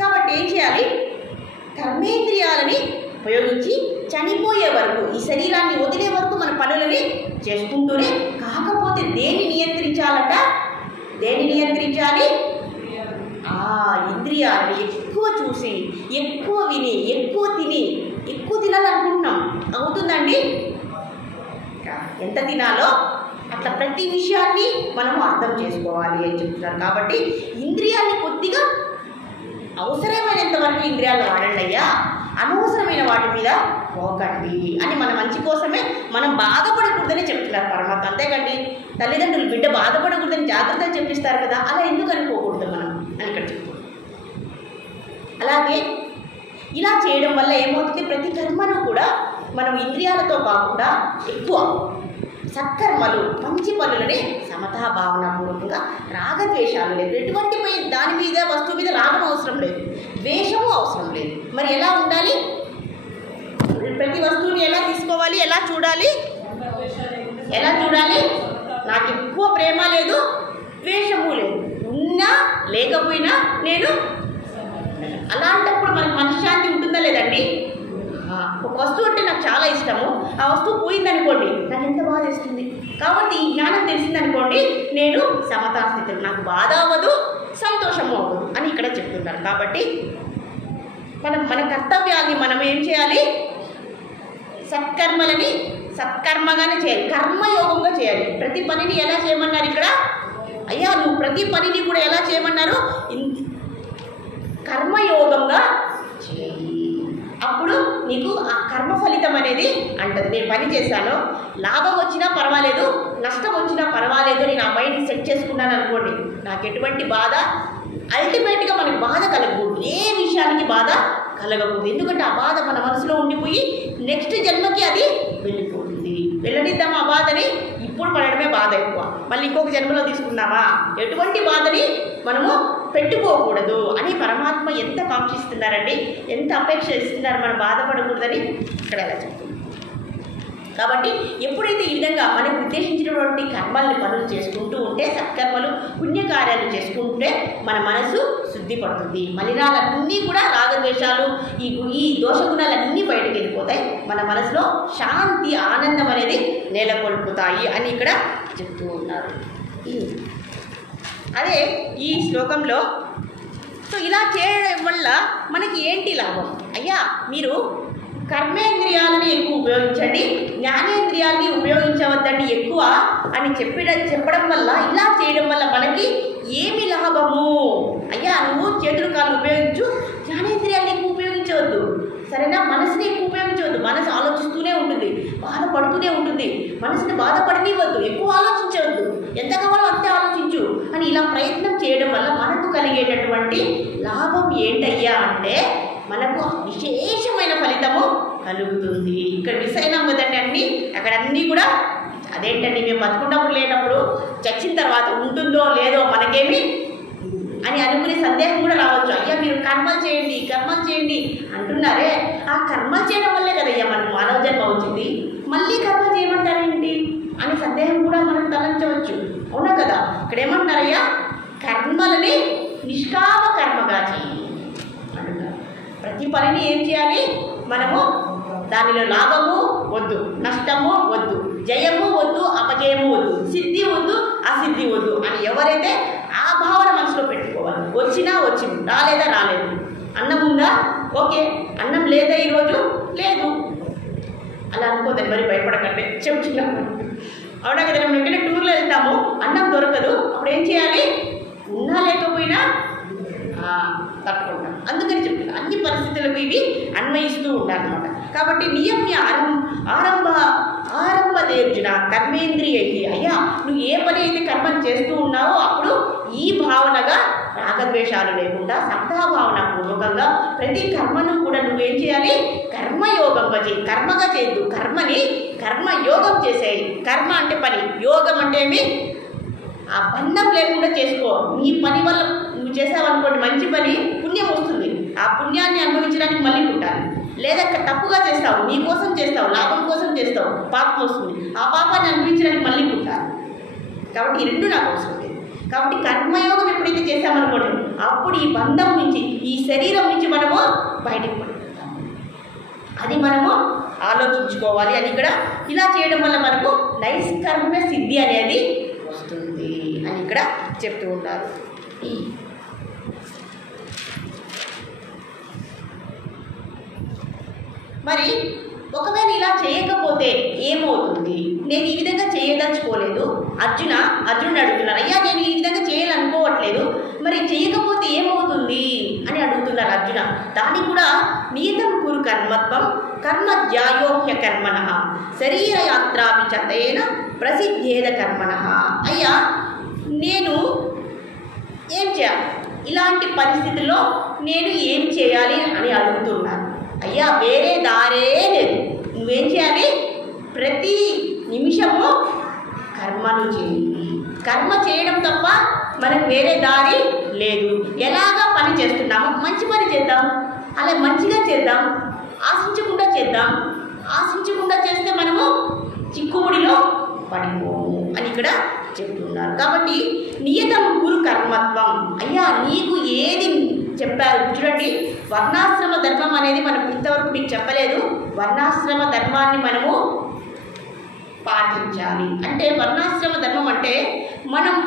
కాబట్టి ఏం చేయాలి? కర్మేంద్రియాలని ఉపయోగించి చనిపోయే వరకు, ఈ శరీరాన్ని వదిలే వరకు మన పనులని చేసుకుంటూనే, కాకపోతే దేన్ని నియంత్రించాలట? దేన్ని నియంత్రించాలి? ఇంద్రియాలని ఎక్కువ చూసి, ఎక్కువ విని, ఎక్కువ తిని, ఎక్కువ తినాలనుకుంటున్నాం, అవుతుందండి? ఎంత తినాలో అట్లా ప్రతి విషయాన్ని మనము అర్థం చేసుకోవాలి అని చెప్తున్నారు. కాబట్టి ఇంద్రియాన్ని కొద్దిగా అవసరమైనంత వరకు ఇంద్రియాలు వాడండి అయ్యా, అనవసరమైన వాటి మీద పోకండి అని మన మంచి కోసమే, మనం బాధపడకూడదని చెప్తున్నారు పరమాత్మ. అంతేకండి, తల్లిదండ్రులు బిడ్డ బాధపడకూడదని జాగ్రత్తగా చెప్పిస్తారు కదా, అలా ఎందుకు అనుకోకూడదు మనం అని ఇక్కడ చెప్తున్నారు. అలాగే ఇలా చేయడం వల్ల ఏమవుతుంది? ప్రతి కర్మను కూడా మనం ఇంద్రియాలతో కాకుండా ఎక్కువ సత్కర్మలు, మంచి పనులని సమతాభావనాపూర్వకంగా, రాగద్వేషాలు లేదు, ఎటువంటి దాని మీద వస్తువు మీద రాగం అవసరం లేదు, ద్వేషము అవసరం లేదు. మరి ఎలా ఉండాలి? ప్రతి వస్తువుని ఎలా తీసుకోవాలి, ఎలా చూడాలి? ఎలా చూడాలి? నాకు ఎక్కువ ప్రేమ లేదు, ద్వేషము లేదు, ఉన్నా లేకపోయినా నేను, అలాంటప్పుడు మనకు మనశ్శాంతి ఉంటుందా లేదండి? ఒక వస్తువు అంటే నాకు చాలా ఇష్టము, ఆ వస్తువు పోయిందనుకోండి నాకు ఎంత బాధ వేస్తుంది. కాబట్టి ఈ జ్ఞానం తెలిసిందనుకోండి, నేను సమతాస్థితులు, నాకు బాధ అవ్వదు, సంతోషము అవ్వదు అని ఇక్కడ చెప్తున్నారు. కాబట్టి మన కర్తవ్యాన్ని మనం ఏం చేయాలి? సత్కర్మలని సత్కర్మగానే చేయాలి, కర్మయోగంగా చేయాలి. ప్రతి పనిని ఎలా చేయమన్నారు ఇక్కడ? అయ్యా నువ్వు ప్రతి పనిని కూడా ఎలా చేయమన్నారు? కర్మయోగంగా చేయి. అప్పుడు నీకు ఆ కర్మ ఫలితం అనేది అంటది. నేను పని చేశాను, లాభం వచ్చినా పర్వాలేదు, నష్టం వచ్చినా పర్వాలేదు అని నా మైండ్ సెట్ చేసుకున్నాను అనుకోండి, నాకు ఎటువంటి బాధ, అల్టిమేట్గా మనకు బాధ కలగకూడదు, ఏ విషయానికి బాధ కలగకూడదు. ఎందుకంటే ఆ బాధ మన మనసులో ఉండిపోయి నెక్స్ట్ జన్మకి అది వెళ్ళిపోతుంది. వెళ్ళనిద్దామా ఆ బాధని? ఇప్పుడు పడడమే బాధ ఎక్కువ, మళ్ళీ ఇంకొక జన్మలో తీసుకుందామా? ఎటువంటి బాధని మనము పెట్టుకోకూడదు అని పరమాత్మ ఎంత కాంక్షిస్తున్నారండి, ఎంత అపేక్ష ఇస్తున్నారు మనం బాధపడకూడదని ఇక్కడ ఎలా చెప్తుంది. కాబట్టి ఎప్పుడైతే ఈ విధంగా మనకు ఉద్దేశించినటువంటి కర్మల్ని పనులు చేసుకుంటూ ఉంటే, సత్కర్మలు పుణ్యకార్యాలు చేసుకుంటే మన మనసు శుద్ధి పడుతుంది. మలినాలన్నీ కూడా, రాగద్వేషాలు, ఈ దోషగుణాలన్నీ బయటకు వెళ్ళిపోతాయి, మన మనసులో శాంతి, ఆనందం అనేది నెలకొల్పుతాయి అని ఇక్కడ చెప్తూ ఉన్నారు. అదే ఈ శ్లోకంలో సో ఇలా చేయడం వల్ల మనకి ఏంటి లాభం? అయ్యా మీరు కర్మేంద్రియాలని ఎక్కువ ఉపయోగించండి, జ్ఞానేంద్రియాలని ఉపయోగించవద్దండి ఎక్కువ అని చెప్పడం వల్ల, ఇలా చేయడం వల్ల మనకి ఏమి లాభము? అయ్యా నువ్వు చేతులు కాళ్ళు ఉపయోగించు, జ్ఞానేంద్రియాలని ఎక్కువ ఉపయోగించవద్దు, సరేనా? మనసుని ఎక్కువ ఉపయోగించవద్దు, మనసు ఆలోచిస్తూనే ఉంటుంది, బాధపడుతూనే ఉంటుంది, మనసుని బాధపడనివ్వద్దు, ఎక్కువ ఆలోచించవద్దు, ఎంత కావాలో అంతే ఆలోచించు అని ఇలా ప్రయత్నం చేయడం వల్ల మనకు కలిగేటటువంటి లాభం ఏంటయ్యా అంటే, మనకు విశేషమైన ఫలితము కలుగుతుంది. ఇక్కడ మిస్ అయినాం కదండి అన్నీ, అక్కడ అన్నీ కూడా అదేంటండి మేము బతుకున్నప్పుడు లేనప్పుడు చచ్చిన తర్వాత ఉంటుందో లేదో మనకేమి అని అనుకునే సందేహం కూడా రావచ్చు. అయ్యా మీరు కర్మలు చేయండి అంటున్నారే, ఆ కర్మలు చేయడం వల్లే కదయ్యా మనకు మానవ జన్మ వచ్చింది, మళ్ళీ కర్మలు చేయమంటారేంటి అని సందేహం కూడా మనం తలంచవచ్చు. అవునా కదా? ఇక్కడ ఏమంటున్నారయ్యా, కర్మలని నిష్కామ కర్మగా చేయి అంటున్నారు. ప్రతి పనిని ఏం చేయాలి మనము, దానిలో లాభము వద్దు, నష్టము వద్దు, జయము వద్దు, అపజయము వద్దు, సిద్ధి వద్దు, అసిద్ధి వద్దు అని ఎవరైతే ఆ భావన మనసులో పెట్టుకోవాలి. వచ్చినా వచ్చింది, రాలేదా రాలేదు. అన్నం ఉందా, ఓకే. అన్నం లేదా ఈరోజు, లేదు. అలా అనుకోదండి, మరి భయపడకండి చెప్తున్నాము. అవునా కదా? మనం ఎక్కడ టూర్లో వెళ్తాము, అన్నం దొరకదు, అప్పుడు ఏం చేయాలి? ఉన్నా లేకపోయినా తట్టుకుంటాం. అందుకని చెప్తున్నా, అన్ని పరిస్థితులకు ఇవి అన్వయిస్తూ ఉండాలన్నమాట. కాబట్టి నియమ్య ఆరంభ దేర్జున కర్మేంద్రియ. అయ్యా, నువ్వు ఏ పని అయితే కర్మను చేస్తూ ఉన్నావో అప్పుడు ఈ భావనగా రాగద్వేషాలు లేకుండా సద్భావన పూర్వకంగా ప్రతి కర్మను కూడా నువ్వేం చేయాలి? కర్మయోగంగా చేయి. కర్మగా చేయద్దు, కర్మని కర్మయోగం చేసేయి. కర్మ అంటే పని, యోగం అంటే ఏమి? ఆ బంధం లేకుండా చేసుకో. నీ పని వల్ల నువ్వు చేసావనుకోండి మంచి పని, పుణ్యం వస్తుంది. ఆ పుణ్యాన్ని అనుభవించడానికి మళ్ళీ పుట్టాలి. లేదా తప్పుగా చేస్తావు, నీ కోసం చేస్తావు, లాభం కోసం చేస్తావు, పాపం వస్తుంది. ఆ పాపాన్ని అనుభవించడానికి మళ్ళీ పుట్టాలి. కాబట్టి ఈ రెండు నాకు అవసరం లేదు. కాబట్టి కర్మయోగం ఎప్పుడైతే చేసామనుకోండి అప్పుడు ఈ బంధం నుంచి, ఈ శరీరం నుంచి మనము బయటకు పడిపోతాము. అది మనము ఆలోచించుకోవాలి. అది ఇక్కడ ఇలా చేయడం వల్ల మనకు నైష్కర్మ్య సిద్ధి అనేది వస్తుంది అని ఇక్కడ చెప్తూ ఉన్నారు. మరి ఒకవేళ ఇలా చేయకపోతే ఏమవుతుంది? నేను ఈ విధంగా చేయదలుచుకోలేదు. అర్జునుడు అడుగుతున్నారు, అయ్యా నేను ఈ విధంగా చేయాలనుకోవట్లేదు, మరి చేయకపోతే ఏమవుతుంది అని అడుగుతున్నారు అర్జున. దానికి కూడా నియతం కురు కర్మత్వం కర్మ జ్యాయోహ్య కర్మణ శరీర యాత్రాపి చతేన ప్రసిద్ధేద కర్మణ. అయ్యా నేను ఏం చేయాలి? ఇలాంటి పరిస్థితుల్లో నేను ఏం చేయాలి అని అడుగుతున్నాను. అయ్యా వేరే దారే లేదు. నువ్వేం చేయాలి? ప్రతి నిమిషము కర్మను చేయి. కర్మ చేయడం తప్ప మనకు వేరే దారి లేదు. ఎలాగా పని చేస్తున్నాము, మంచి పని చేద్దాం, అలా మంచిగా చేద్దాం, ఆశించకుండా చేద్దాం. ఆశించకుండా చేస్తే మనము చిక్కుముడిలో పడిపోము అని ఇక్కడ చెప్తున్నారు. కాబట్టి నియతం గురు కర్మత్వం. అయ్యా నీకు ఏది చెప్పారు చూడండి. వర్ణాశ్రమ ధర్మం అనేది మనం ఇంతవరకు మీకు చెప్పలేదు. వర్ణాశ్రమ ధర్మాన్ని మనము పాటించాలి. అంటే వర్ణాశ్రమ ధర్మం అంటే మనకు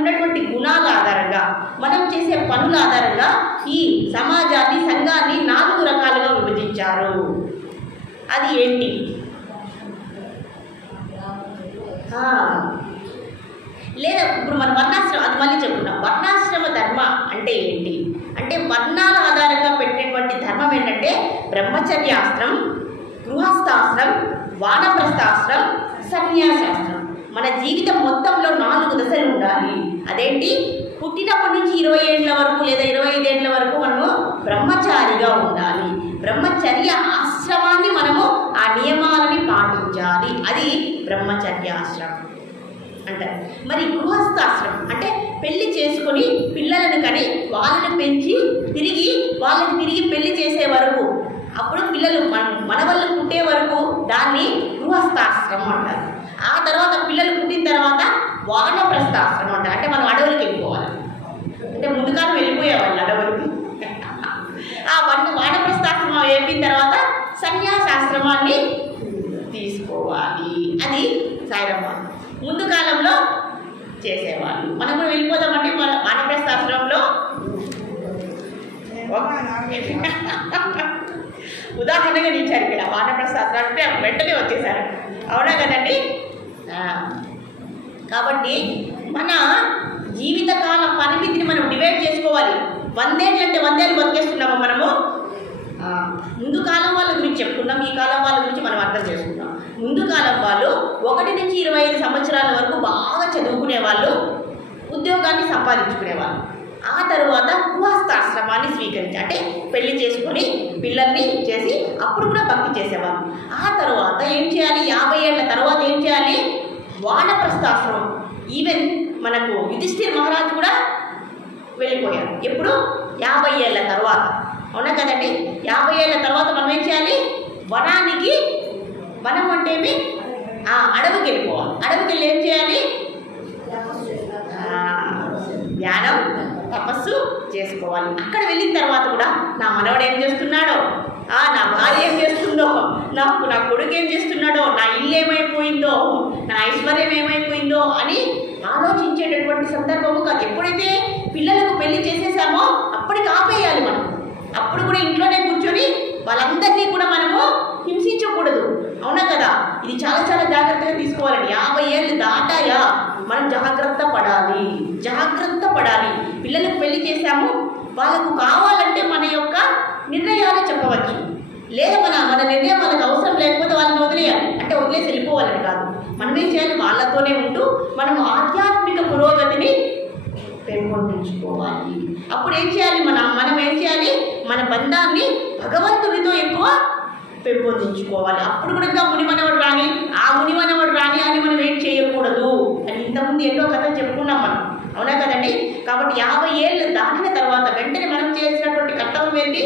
ఉన్నటువంటి గుణాల ఆధారంగా, మనం చేసే పనుల ఆధారంగా ఈ సమాజాన్ని, సంఘాన్ని 4 రకాలుగా విభజించారు. అది ఏంటి? లేదా ఇప్పుడు మన వర్ణాశ్రమం, అది మళ్ళీ చెప్పుకున్నాం. వర్ణాశ్రమ ధర్మ అంటే ఏంటి అంటే వర్ణాల ఆధారంగా పెట్టేటువంటి ధర్మం ఏంటంటే బ్రహ్మచర్యాస్త్రం, గృహస్థాస్త్రం, వానప్రస్థాస్త్రం, సన్యాసాస్త్రం. మన జీవితం మొత్తంలో 4 దశలు ఉండాలి. అదేంటి? పుట్టినప్పటి నుంచి 20 ఏళ్ల వరకు లేదా 25 ఏళ్ల వరకు మనము బ్రహ్మచారిగా ఉండాలి. బ్రహ్మచర్య ఆశ్రమాన్ని మనము ఆ నియమాలని పాటించాలి. అది బ్రహ్మచర్యాశ్రమం అంటారు. మరి గృహస్థాశ్రమం అంటే పెళ్లి చేసుకొని పిల్లలను కని వాళ్ళని పెంచి వాళ్ళని తిరిగి పెళ్లి చేసే వరకు, అప్పుడు పిల్లలు మనవళ్ళు పుట్టే వరకు దాన్ని గృహస్థాశ్రమం అంటారు. ఆ తర్వాత పిల్లలు పుట్టిన తర్వాత వానప్రస్థాశ్రమం అంటారు. అంటే మనం అడవులకు వెళ్ళిపోవాలి. అంటే ముందుకాలం వెళ్ళిపోయేవాళ్ళు అడవులకు. ఆ వానప్రస్థాశ్రమం అయిపోయిన తర్వాత సన్యాసాశ్రమాన్ని తీసుకోవాలి. అది సాయిరమ్మ ముందు కాలంలో చేసేవాళ్ళు. మనం కూడా వెళ్ళిపోదామంటే మన వానప్రస్థాశ్రమంలో ఉదాహరణగా నిలిచారు ఇక్కడ. వానప్రస్థాశ్రమం అంటే వెంటనే వచ్చేసారు. అవునా కదండి? కాబట్టి మన జీవితకాల పరిమితిని మనం డివైడ్ చేసుకోవాలి. 100 ఏళ్ళు అంటే 100 ఏళ్ళు బతికేస్తున్నాము మనము. ముందు కాలం వాళ్ళ గురించి చెప్పుకున్నాం, ఈ కాలం వాళ్ళ గురించి మనం అర్థం చేసుకున్నాం. ముందు కాలం వాళ్ళు 1 నుంచి 25 సంవత్సరాల వరకు బాగా చదువుకునే వాళ్ళు, ఉద్యోగాన్ని సంపాదించుకునేవాళ్ళు. ఆ తరువాత గృహస్థాశ్రమాన్ని స్వీకరించి, అంటే పెళ్లి చేసుకొని పిల్లల్ని చేసి అప్పుడు కూడా భక్తి చేసేవాళ్ళు. ఆ తర్వాత ఏం చేయాలి? 50 ఏళ్ల తర్వాత ఏం చేయాలి? వానప్రస్థాశ్రమం. ఈవెన్ మనకు యుధిష్ఠిర్ మహారాజు కూడా వెళ్ళిపోయారు. ఎప్పుడు? 50 ఏళ్ల తర్వాత. అవునా కదండి? 50 ఏళ్ల తర్వాత మనం ఏం చేయాలి? వనం అంటే ఏమి? అడవికి వెళ్ళిపోవాలి. అడవికి వెళ్ళి ఏం చేయాలి? ధ్యానం తపస్సు చేసుకోవాలి. అక్కడ వెళ్ళిన తర్వాత కూడా నా మనవడు ఏం చేస్తున్నాడో, నా భార్య ఏం చేస్తుందో, నా కొడుకు ఏం చేస్తున్నాడో, నా ఇల్లు ఏమైపోయిందో, నా ఐశ్వర్యం ఏమైపోయిందో అని ఆలోచించేటటువంటి సందర్భము కాదు. ఎప్పుడైతే పిల్లలకు పెళ్లి చేసేసామో అప్పటికి ఆపేయాలి మనం. అప్పుడు కూడా ఇంట్లోనే కూర్చొని వాళ్ళందరినీ కూడా మనము హింసించకూడదు. అవునా కదా? ఇది చాలా చాలా జాగ్రత్తగా తీసుకోవాలండి. 50 ఏళ్ళు దాటాయా మనం జాగ్రత్త పడాలి. పిల్లలకు పెళ్లి చేశాము, వాళ్ళకు కావాలంటే మన యొక్క నిర్ణయాలు చెప్పవచ్చు, లేదా మన నిర్ణయం వాళ్ళకి అవసరం లేకపోతే వాళ్ళని వదిలేయాలి. అంటే వదిలేసి వెళ్ళిపోవాలని కాదు. మనం ఏం చేయాలి? వాళ్ళతోనే ఉంటూ మనం ఆధ్యాత్మిక పురోగతిని పెంపొందించుకోవాలి. అప్పుడు ఏం చేయాలి? మనం ఏం చేయాలి? మన బంధాన్ని భగవంతుడితో ఎక్కువ పెంపొందించుకోవాలి. అప్పుడు కూడా ఇంకా మునిమనవడు రాని అని మనం ఏం చేయకూడదు అని ఇంతకుముందు ఎన్నో కథలు చెప్పుకున్నాం మనం. అవునా కదండి? కాబట్టి 50 ఏళ్ళు దాటిన తర్వాత వెంటనే మనం చేసినటువంటి కర్తవ్యం ఏంటి?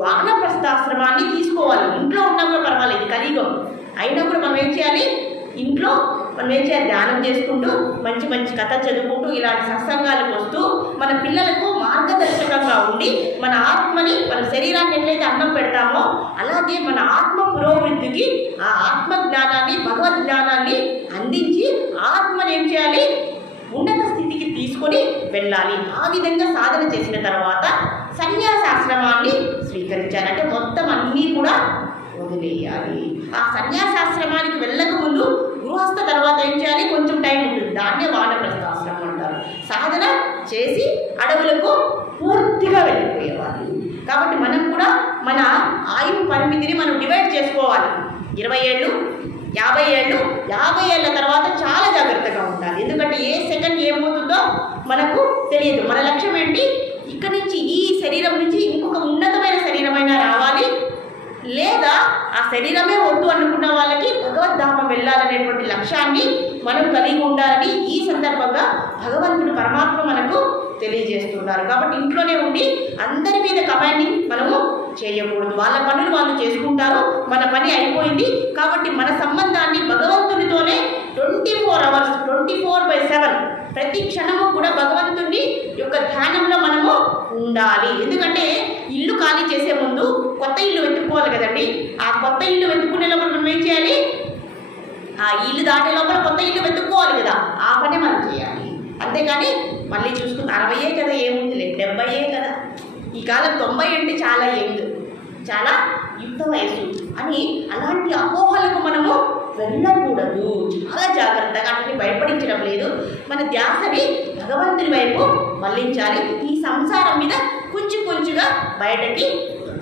వానప్రస్థాశ్రమాన్ని తీసుకోవాలి. ఇంట్లో ఉన్నప్పుడు పర్వాలేదు, కలియుగం అయినప్పుడు మనం ఏం చేయాలి? ఇంట్లో మనం ఏం చేయాలి? ధ్యానం చేసుకుంటూ మంచి మంచి కథ చదువుకుంటూ ఇలాంటి సత్సంగాలకు వస్తూ మన పిల్లలకు మార్గదర్శకంగా ఉండి మన ఆత్మని, మన శరీరాన్ని ఎట్లయితే అన్నం పెడతామో అలాగే మన ఆత్మ పురోభివృద్ధికి ఆ ఆత్మ జ్ఞానాన్ని, భగవద్ జ్ఞానాన్ని అందించి ఆత్మని ఏం చేయాలి? ఉన్నత స్థితికి తీసుకొని వెళ్ళాలి. ఆ విధంగా సాధన చేసిన తర్వాత సన్యాసాశ్రమాన్ని స్వీకరించాలి. అంటే మొత్తం అన్నీ కూడా వదిలేయాలి. ఆ సన్యాసాశ్రమానికి వెళ్ళక ముందు గృహస్థ తర్వాత ఏం చేయాలి? కొంచెం టైం ఉంటుంది. దాన్నే వానప్రస్థాశ్రమం అంటారు. సాధన చేసి అడవులకు పూర్తిగా వెళ్ళిపోయేవాళ్ళు. కాబట్టి మనం కూడా మన ఆయువు పరిమితిని మనం డివైడ్ చేసుకోవాలి. 20 ఏళ్ళు, 50 ఏళ్ళు, 50 ఏళ్ళ తర్వాత చాలా జాగ్రత్తగా ఉండాలి. ఎందుకంటే ఏ సెకండ్ ఏమవుతుందో మనకు తెలియదు. మన లక్ష్యం ఏంటి? ఇక్కడి నుంచి ఈ శరీరం నుంచి ఇంకొక ఉన్నతమైన శరీరమైనా రావాలి, లేదా ఆ శరీరమే వద్దు అనుకున్న వాళ్ళకి భగవద్ధామం వెళ్ళాలనేటువంటి లక్ష్యాన్ని మనం కలిగి ఉండాలని ఈ సందర్భంగా భగవంతుడు పరమాత్మ మనకు తెలియజేస్తున్నారు. కాబట్టి ఇంట్లోనే ఉండి అందరి మీద కమాండింగ్ మనము చేయకూడదు. వాళ్ళ పనులు వాళ్ళు చేసుకుంటారు, మన పని అయిపోయింది. కాబట్టి మన సంబంధాన్ని భగవంతునితోనే 24 hours 24/7 ప్రతి క్షణము కూడా భగవంతుని యొక్క ధ్యానంలో మనము ఉండాలి. ఎందుకంటే ఇల్లు ఖాళీ చేసే ముందు కొత్త ఇల్లు వెతుక్కోవాలి కదండి. ఆ కొత్త ఇల్లు వెతుక్కునే లోపల మనం ఏం చేయాలి? ఆ ఇల్లు దాటే లోపల కొత్త ఇల్లు వెతుక్కోవాలి కదా. ఆ పని మనం చేయాలి. అంతేకాని మళ్ళీ చూసుకుని 60 కదా, ఏముందిలే 70 కదా, ఈ కాలం 90 అంటే చాలా యంగ్, చాలా యుక్త వయసు అని అలాంటి అపోహలకు మనము వెళ్ళకూడదు. చాలా జాగ్రత్తగా, అంటే భయపడించడం లేదు, మన ధ్యాసని భగవంతుని వైపు మళ్లించాలి. ఈ సంసారం మీద కొంచెం కొంచెంగా బయటకి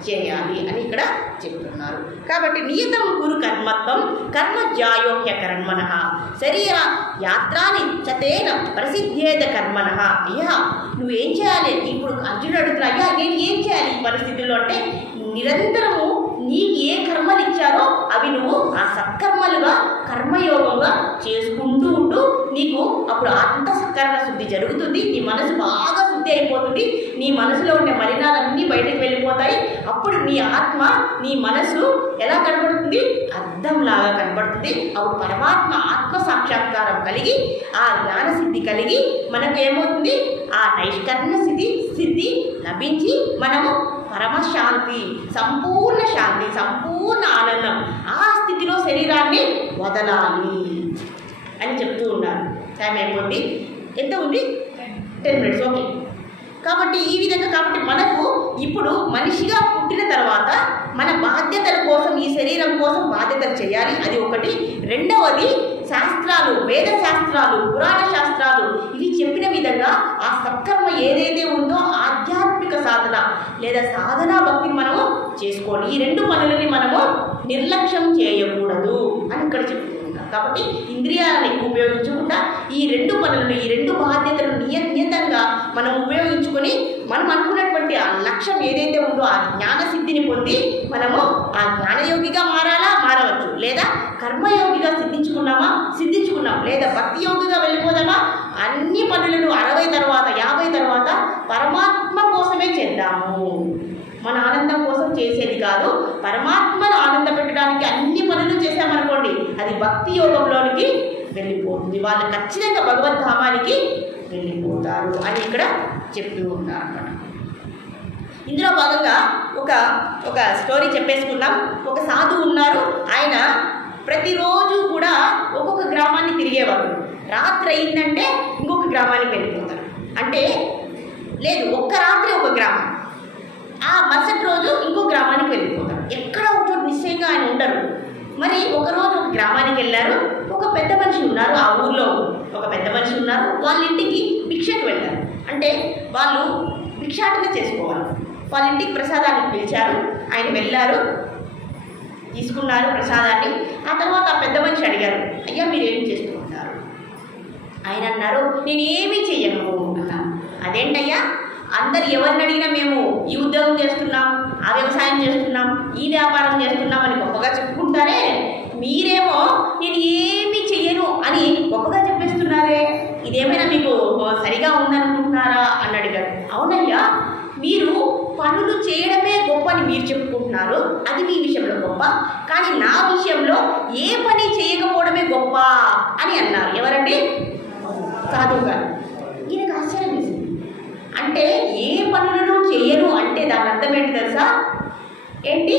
చేయాలి అని ఇక్కడ చెప్తున్నారు. కాబట్టి నియతం కురు కర్మత్వం కర్మజ్యాయోహ్య కర్మణః శరీర యాత్రాని చతేన ప్రసిద్ధేద కర్మణః. అయ్యా నువ్వేం చేయాలి? ఇప్పుడు అర్జునుడు అడుగుతున్నా, అయ్యా నేను ఏం చేయాలి ఈ పరిస్థితుల్లో అంటే, నిరంతరము నీకు ఏ కర్మలు ఇచ్చారో అవి నువ్వు ఆ సత్కర్మలుగా కర్మయోగంగా చేసుకుంటూ ఉంటూ నీకు అప్పుడు అంతఃకరణ శుద్ధి జరుగుతుంది. నీ మనసు బాగా శుద్ధి అయిపోతుంది. నీ మనసులో ఉండే మలినాలన్నీ బయటకు వెళ్ళిపోతాయి. అప్పుడు నీ ఆత్మ, నీ మనసు ఎలా కనబడుతుంది? అద్దంలాగా కనబడుతుంది. అప్పుడు పరమాత్మ ఆత్మ సాక్షాత్కారం కలిగి ఆ జ్ఞానసిద్ధి కలిగి మనకు ఏమవుతుంది? ఆ నైష్కర్ణ సిద్ధి లభించి మనము పరమశాంతి, సంపూర్ణ శాంతి, సంపూర్ణ ఆనందం, ఆ స్థితిలో శరీరాన్ని వదలాలి అని చెప్తూ ఉన్నారు. టైం అయిపోయింది. ఎంత ఉంది? 10 minutes. ఓకే. కాబట్టి ఈ విధంగా కాబట్టి మనకు ఇప్పుడు మనిషిగా పుట్టిన తర్వాత మన బాధ్యతల కోసం, ఈ శరీరం కోసం బాధ్యతలు చేయాలి. అది ఒకటి. రెండవది శాస్త్రాలు, వేద శాస్త్రాలు, పురాణ శాస్త్రాలు ఇవి చెప్పిన విధంగా ఆ సత్కర్మ ఏదైతే ఉందో ఆధ్యాత్మిక సాధన లేదా సాధనా భక్తిని మనము చేసుకోవాలి. ఈ 2 పనులని మనము నిర్లక్ష్యం చేయకూడదు అని ఇక్కడ చెప్తున్నాం. కాబట్టి ఇంద్రియాలను ఎక్కువ ఉపయోగించకుండా ఈ 2 పనులను, ఈ 2 బాధ్యతలను నియతంగా మనం ఉపయోగించుకొని మనం అనుకున్నటువంటి ఆ లక్ష్యం ఏదైతే ఉందో ఆ జ్ఞానసిద్ధిని పొంది మనము ఆ జ్ఞానయోగిగా మారవచ్చు, లేదా కర్మయోగిగా సిద్ధించుకున్నాం, లేదా భక్తి యోగిగా వెళ్ళిపోదామా. అన్ని పనులను 60 తర్వాత 50 తర్వాత పరమాత్మ కోసమే చేద్దాము. మన ఆనందం కోసం చేసేది కాదు. పరమాత్మను ఆనంద పెట్టడానికి అన్ని పనులు చేసామనుకోండి, అది అది భక్తి యోగంలోనికి వెళ్ళిపోతుంది. వాళ్ళు ఖచ్చితంగా భగవద్ధామానికి వెళ్ళిపోతారు అని ఇక్కడ చెప్తూ ఉన్నారు అన్నమాట. ఇందులో భాగంగా ఒక స్టోరీ చెప్పేసుకుందాం. ఒక సాధువు ఉన్నారు. ఆయన ప్రతిరోజు కూడా ఒక్కొక్క గ్రామాన్ని తిరిగేవారు. రాత్రి అయిందంటే ఇంకొక గ్రామానికి వెళ్ళిపోతారు. అంటే లేదు, ఒక్క రాత్రి ఒక గ్రామం, ఆ మరుసటి రోజు ఇంకో గ్రామానికి వెళ్ళిపోతారు. ఎక్కడ ఒక చోటు నిశ్చయంగా ఆయన ఉండరు. మరి ఒకరోజు ఒక గ్రామానికి వెళ్ళారు. ఒక పెద్ద మనిషి ఉన్నారు, ఆ ఊర్లో ఒక పెద్ద మనిషి ఉన్నారు. వాళ్ళ ఇంటికి భిక్షకు వెళ్ళారు. అంటే వాళ్ళు భిక్షాటన చేసుకోవాలి. వాళ్ళ ఇంటికి ప్రసాదానికి పిలిచారు. ఆయన వెళ్ళారు, తీసుకున్నారు ప్రసాదాన్ని. ఆ తర్వాత ఆ పెద్ద మనిషి అడిగారు, అయ్యా మీరేం చేస్తూ ఉంటారు? ఆయన అన్నారు, నేనేమీ చెయ్యను అన్నారు. అదేంటయ్యా, అందరు ఎవరిని అడిగినా మేము ఈ ఉద్యోగం చేస్తున్నాం, ఆ వ్యవసాయం చేస్తున్నాం, ఈ వ్యాపారం చేస్తున్నాం అని గొప్పగా చెప్పుకుంటారే, మీరేమో నేను ఏమీ చెయ్యను అని గొప్పగా చెప్పేస్తున్నారే, ఇదేమైనా మీకు సరిగా ఉందనుకుంటున్నారా అని అడిగారు. అవునయ్యా, మీరు పనులు చేయడమే గొప్ప అని మీరు చెప్పుకుంటున్నారు, అది మీ విషయంలో గొప్ప, కానీ నా విషయంలో ఏ పని చేయకపోవడమే గొప్ప అని అన్నారు. ఎవరండి? సాధువు గారు. ఈయనకు ఆశ్చర్యం వేసింది. అంటే ఏ పనులను చేయను అంటే దాని అర్థం ఏంటి తెలుసా? ఏంటి?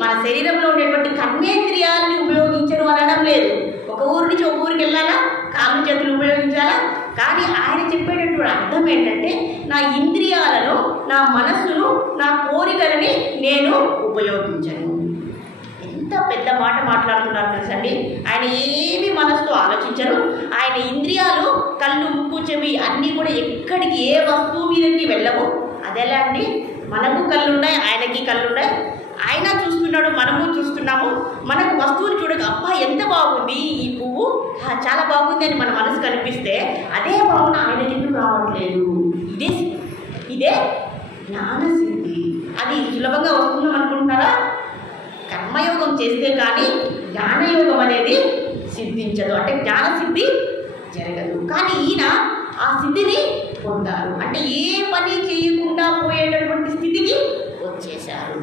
మన శరీరంలో ఉండేటువంటి కర్మేంద్రియాలని ఉపయోగించరు అనడం లేదు. ఒక ఊరి నుంచి ఒక ఊరికి వెళ్ళాలా, కాళ్ళు చేతులు ఉపయోగించాలా, కానీ ఆయన చెప్పేటటువంటి అర్థం ఏంటంటే నా ఇంద్రియాలను, నా మనస్సును, నా కోరికలని నేను ఉపయోగించను. ఎంత పెద్ద మాట మాట్లాడుతున్నారు తెలుసండి. ఆయన ఏమి మనసుతో ఆలోచించరు. ఆయన ఇంద్రియాలు, కళ్ళు, ముక్కు, చెవి అన్నీ కూడా ఎక్కడికి ఏ వస్తువు మీదకి వెళ్ళవు. అదెలా అండి? మనకు కళ్ళున్నాయి, ఆయనకి కళ్ళున్నాయి, ఆయన చూస్తున్నాడు, మనము చూస్తున్నాము. మనకు వస్తువుని చూడక అబ్బా ఎంత బాగుంది ఈ పువ్వు, చాలా బాగుంది అని మన మనసు కనిపిస్తే అదే భావన ఆయనకి ఎందుకు రావట్లేదు? ఇదే జ్ఞానసిద్ధి. అది సులభంగా వస్తుందని అనుకుంటున్నారా? కర్మయోగం చేస్తే కానీ జ్ఞానయోగం అనేది సిద్ధించదు. అంటే జ్ఞానసిద్ధి జరగదు. కానీ ఈయన ఆ సిద్ధిని పొందారు. అంటే ఏ పని చేయకుండా పోయేటటువంటి స్థితికి వచ్చేశారు.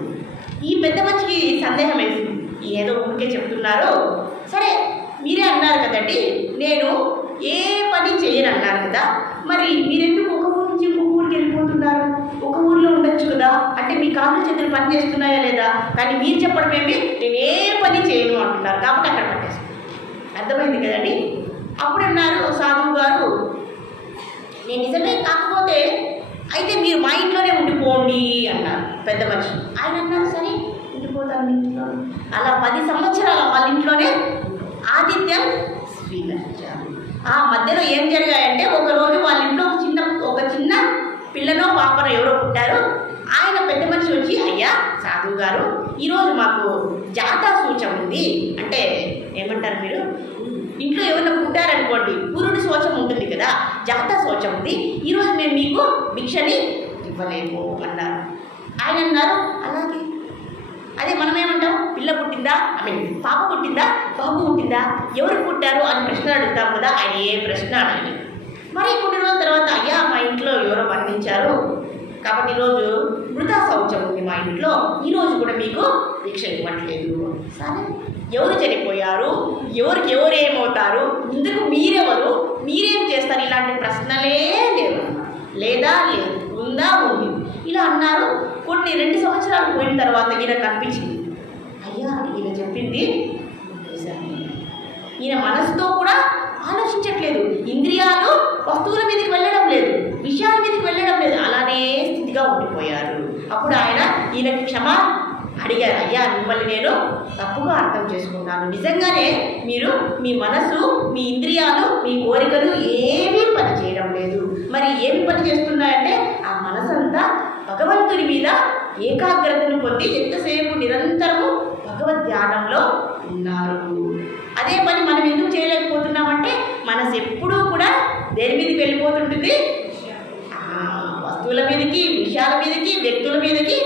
ఈ పెద్ద మనిషికి సందేహం వేసింది, ఏదో ఊరికే చెప్తున్నారు. సరే మీరే అన్నారు కదండి, నేను ఏ పని చేయను అన్నారు కదా, మరి మీరెందుకు ఒక ఊరు నుంచి ఇంకొక ఊరికి వెళ్ళిపోతున్నారు? ఒక ఊరిలో ఉండొచ్చు కదా. అంటే మీ కాళ్ళు చేతులు పని చేస్తున్నాయా లేదా? కానీ మీరు చెప్పడం ఏమి, నేను ఏ పని చేయను అంటున్నారు, కాబట్టి అక్కడ పట్టేస్తాను. అర్థమైంది కదండి. అప్పుడు అన్నారు సాధువు గారు, నేను నిజమే, కాకపోతే అయితే మీరు మా ఇంట్లోనే ఉండిపోండి అన్నారు పెద్ద మనిషి. ఆయన అన్నారు సరే ఉండిపోతాను మీ ఇంట్లో. అలా 10 సంవత్సరాలు వాళ్ళ ఇంట్లోనే ఆతిథ్యం స్వీకరించారు. ఆ మధ్యలో ఏం జరిగాయంటే, ఒకరోజు వాళ్ళ ఇంట్లో ఒక చిన్న పిల్లనో పాపనో ఎవరో పుట్టారు. ఆయన పెద్ద మనిషి వచ్చి, అయ్యా సాధువు గారు, ఈరోజు మాకు జాతా శోచం ఉంది. అంటే ఏమంటారు మీరు, ఇంట్లో ఎవరైనా పుట్టారనుకోండి, పురుడు శోచం ఉంటుంది కదా, జాతా శోచం ఉంది, ఈరోజు మేము మీకు భిక్షని ఇవ్వలేము అన్నారు. ఆయన అన్నారు అలాగే. అదే మనం ఏమంటాం, పిల్ల పుట్టిందా, పాప పుట్టిందా, బాబు పుట్టిందా, ఎవరు పుట్టారు అని ప్రశ్న అడుగుతాం కదా. ఆయన ఏ ప్రశ్న అడగలేదు. మరి కొన్ని రోజుల తర్వాత, అయ్యా మా ఇంట్లో ఎవరో మరణించారు, కాబట్టి ఈరోజు వృధా శౌచం ఉంది మా ఇంట్లో, ఈరోజు కూడా మీకు భిక్ష ఇవ్వట్లేదు. సరే ఎవరు చనిపోయారు, ఎవరికి ఎవరు ఏమవుతారు, ఇందుకు మీరెవరు, మీరేం చేస్తారు, ఇలాంటి ప్రశ్నలే లేవు. లేదా లేదు, ఉందా ఉంది, ఇలా అన్నారు. కొన్ని 2 సంవత్సరాలు పోయిన తర్వాత ఈయన కనిపించింది, అయ్యా ఈయన చెప్పింది ఈయన మనసుతో కూడా ఆలోచించట్లేదు, ఇంద్రియాలు వస్తువుల మీదకి వెళ్ళడం లేదు, విషయాల మీదకి వెళ్ళడం లేదు, అలానే స్థితిగా ఉండిపోయారు. అప్పుడు ఈయనకి క్షమా అడిగారు, అయ్యా మిమ్మల్ని నేను తప్పుగా అర్థం చేసుకున్నాను, నిజంగానే మీరు మీ మనసు, మీ ఇంద్రియాలు, మీ కోరికలు ఏమీ పని చేయడం లేదు. మరి ఏమి పని చేస్తున్నాయంటే ఆ మనసంతా భగవంతుడి మీద ఏకాగ్రతను పొంది ఎంతసేపు నిరంతరము భగవద్ ధ్యానంలో ఉన్నారు. అదే పని మనం ఎందుకు చేయలేకపోతున్నామంటే మనసు ఎప్పుడూ కూడా దేని మీదకి వెళ్ళిపోతుంటుంది, వస్తువుల మీదకి, విషయాల మీదకి, వ్యక్తుల మీదకి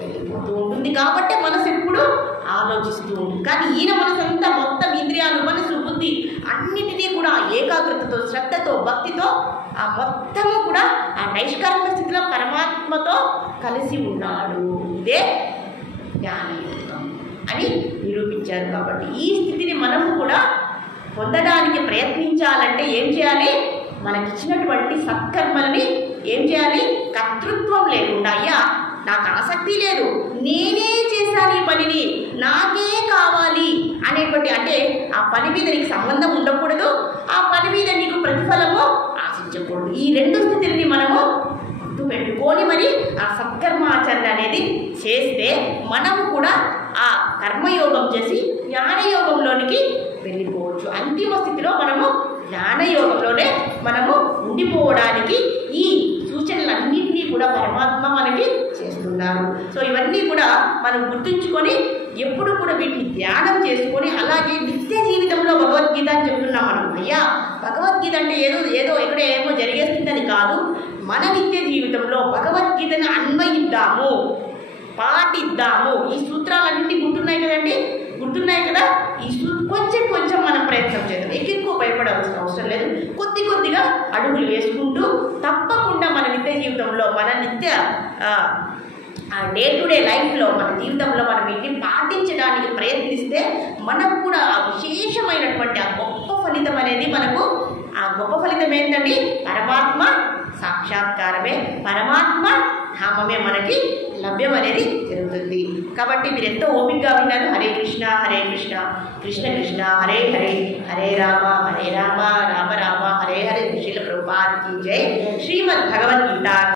వెళ్ళిపోతూ ఉంటుంది. కాబట్టి మనసు ఎప్పుడు ఆలోచిస్తూ ఉంటుంది. కానీ ఈయన మనసు అంతా మొత్తం ఇంద్రియాలు, మనసు, బుద్ధి అన్నిటినీ కూడా ఏకాగ్రతతో, శ్రద్ధతో, భక్తితో ఆ మొత్తము కూడా ఆ నైష్కర్మ స్థితిలో పరమాత్మతో కలిసి ఉన్నాడు. ఇదే జ్ఞానయోగం. అని నిరూపించారు. కాబట్టి ఈ స్థితిని మనము కూడా పొందడానికి ప్రయత్నించాలంటే ఏం చేయాలి? మనకిచ్చినటువంటి సత్కర్మలని ఏం చేయాలి? కర్తృత్వం లేకుండా, అయ్యా నాకు ఆసక్తి లేదు, నేనే చేశాను ఈ పనిని, నాకే కావాలి అనేటువంటి, అంటే ఆ పని మీద నీకు సంబంధం ఉండకూడదు, ఆ పని మీద నీకు ప్రతిఫలము ఆశించకూడదు. ఈ రెండు స్థితిని మనము పెట్టుకొని మరి ఆ సత్కర్మాచరణ అనేది చేస్తే మనము కూడా ఆ కర్మయోగం చేసి జ్ఞానయోగంలోనికి వెళ్ళిపోవచ్చు. అంతిమ స్థితిలో మనము జ్ఞానయోగంలోనే మనము ఉండిపోవడానికి ఈ సూచనలన్నింటినీ కూడా పరమాత్మ మనకి చేస్తున్నారు. సో ఇవన్నీ కూడా మనం గుర్తుంచుకొని ఎప్పుడు కూడా వీటిని ధ్యానం చేసుకొని, అలాగే నిత్య జీవితంలో భగవద్గీత అని చెప్తున్నాం మనం. అయ్యా భగవద్గీత అంటే ఏదో ఎక్కడో ఏమో జరిగేస్తుందని కాదు, మన నిత్య జీవితంలో భగవద్గీతను అన్వయిద్దాము, పాటిద్దాము. ఈ సూత్రాలన్నింటి గుర్తున్నాయి కదండి, గుర్తున్నాయి కదా. ఈ కొంచెం మనం ప్రయత్నం చేద్దాం. ఎక్కువ భయపడాల్సిన అవసరం లేదు. కొద్దిగా అడుగులు వేసుకుంటూ తప్పకుండా మన నిత్య జీవితంలో, మన నిత్య డే టు డే లైఫ్లో, మన జీవితంలో మనం వీటిని పాటించడానికి ప్రయత్నిస్తే మనకు కూడా ఆ విశేషమైనటువంటి ఆ గొప్ప ఫలితం అనేది మనకు, ఆ గొప్ప ఫలితం ఏంటండి? పరమాత్మ సాక్షాత్కారమే, పరమాత్మ ధామమే మనకి లభ్యం అనేది జరుగుతుంది. కాబట్టి మీరు ఎంతో ఓపికగా విన్నారు. హరే కృష్ణ హరే కృష్ణ కృష్ణ కృష్ణ హరే హరే, హరే రామ రామ రామ హరే హరే. శ్రీల ప్రభుపాద కీ జై. శ్రీమద్ భగవద్గీత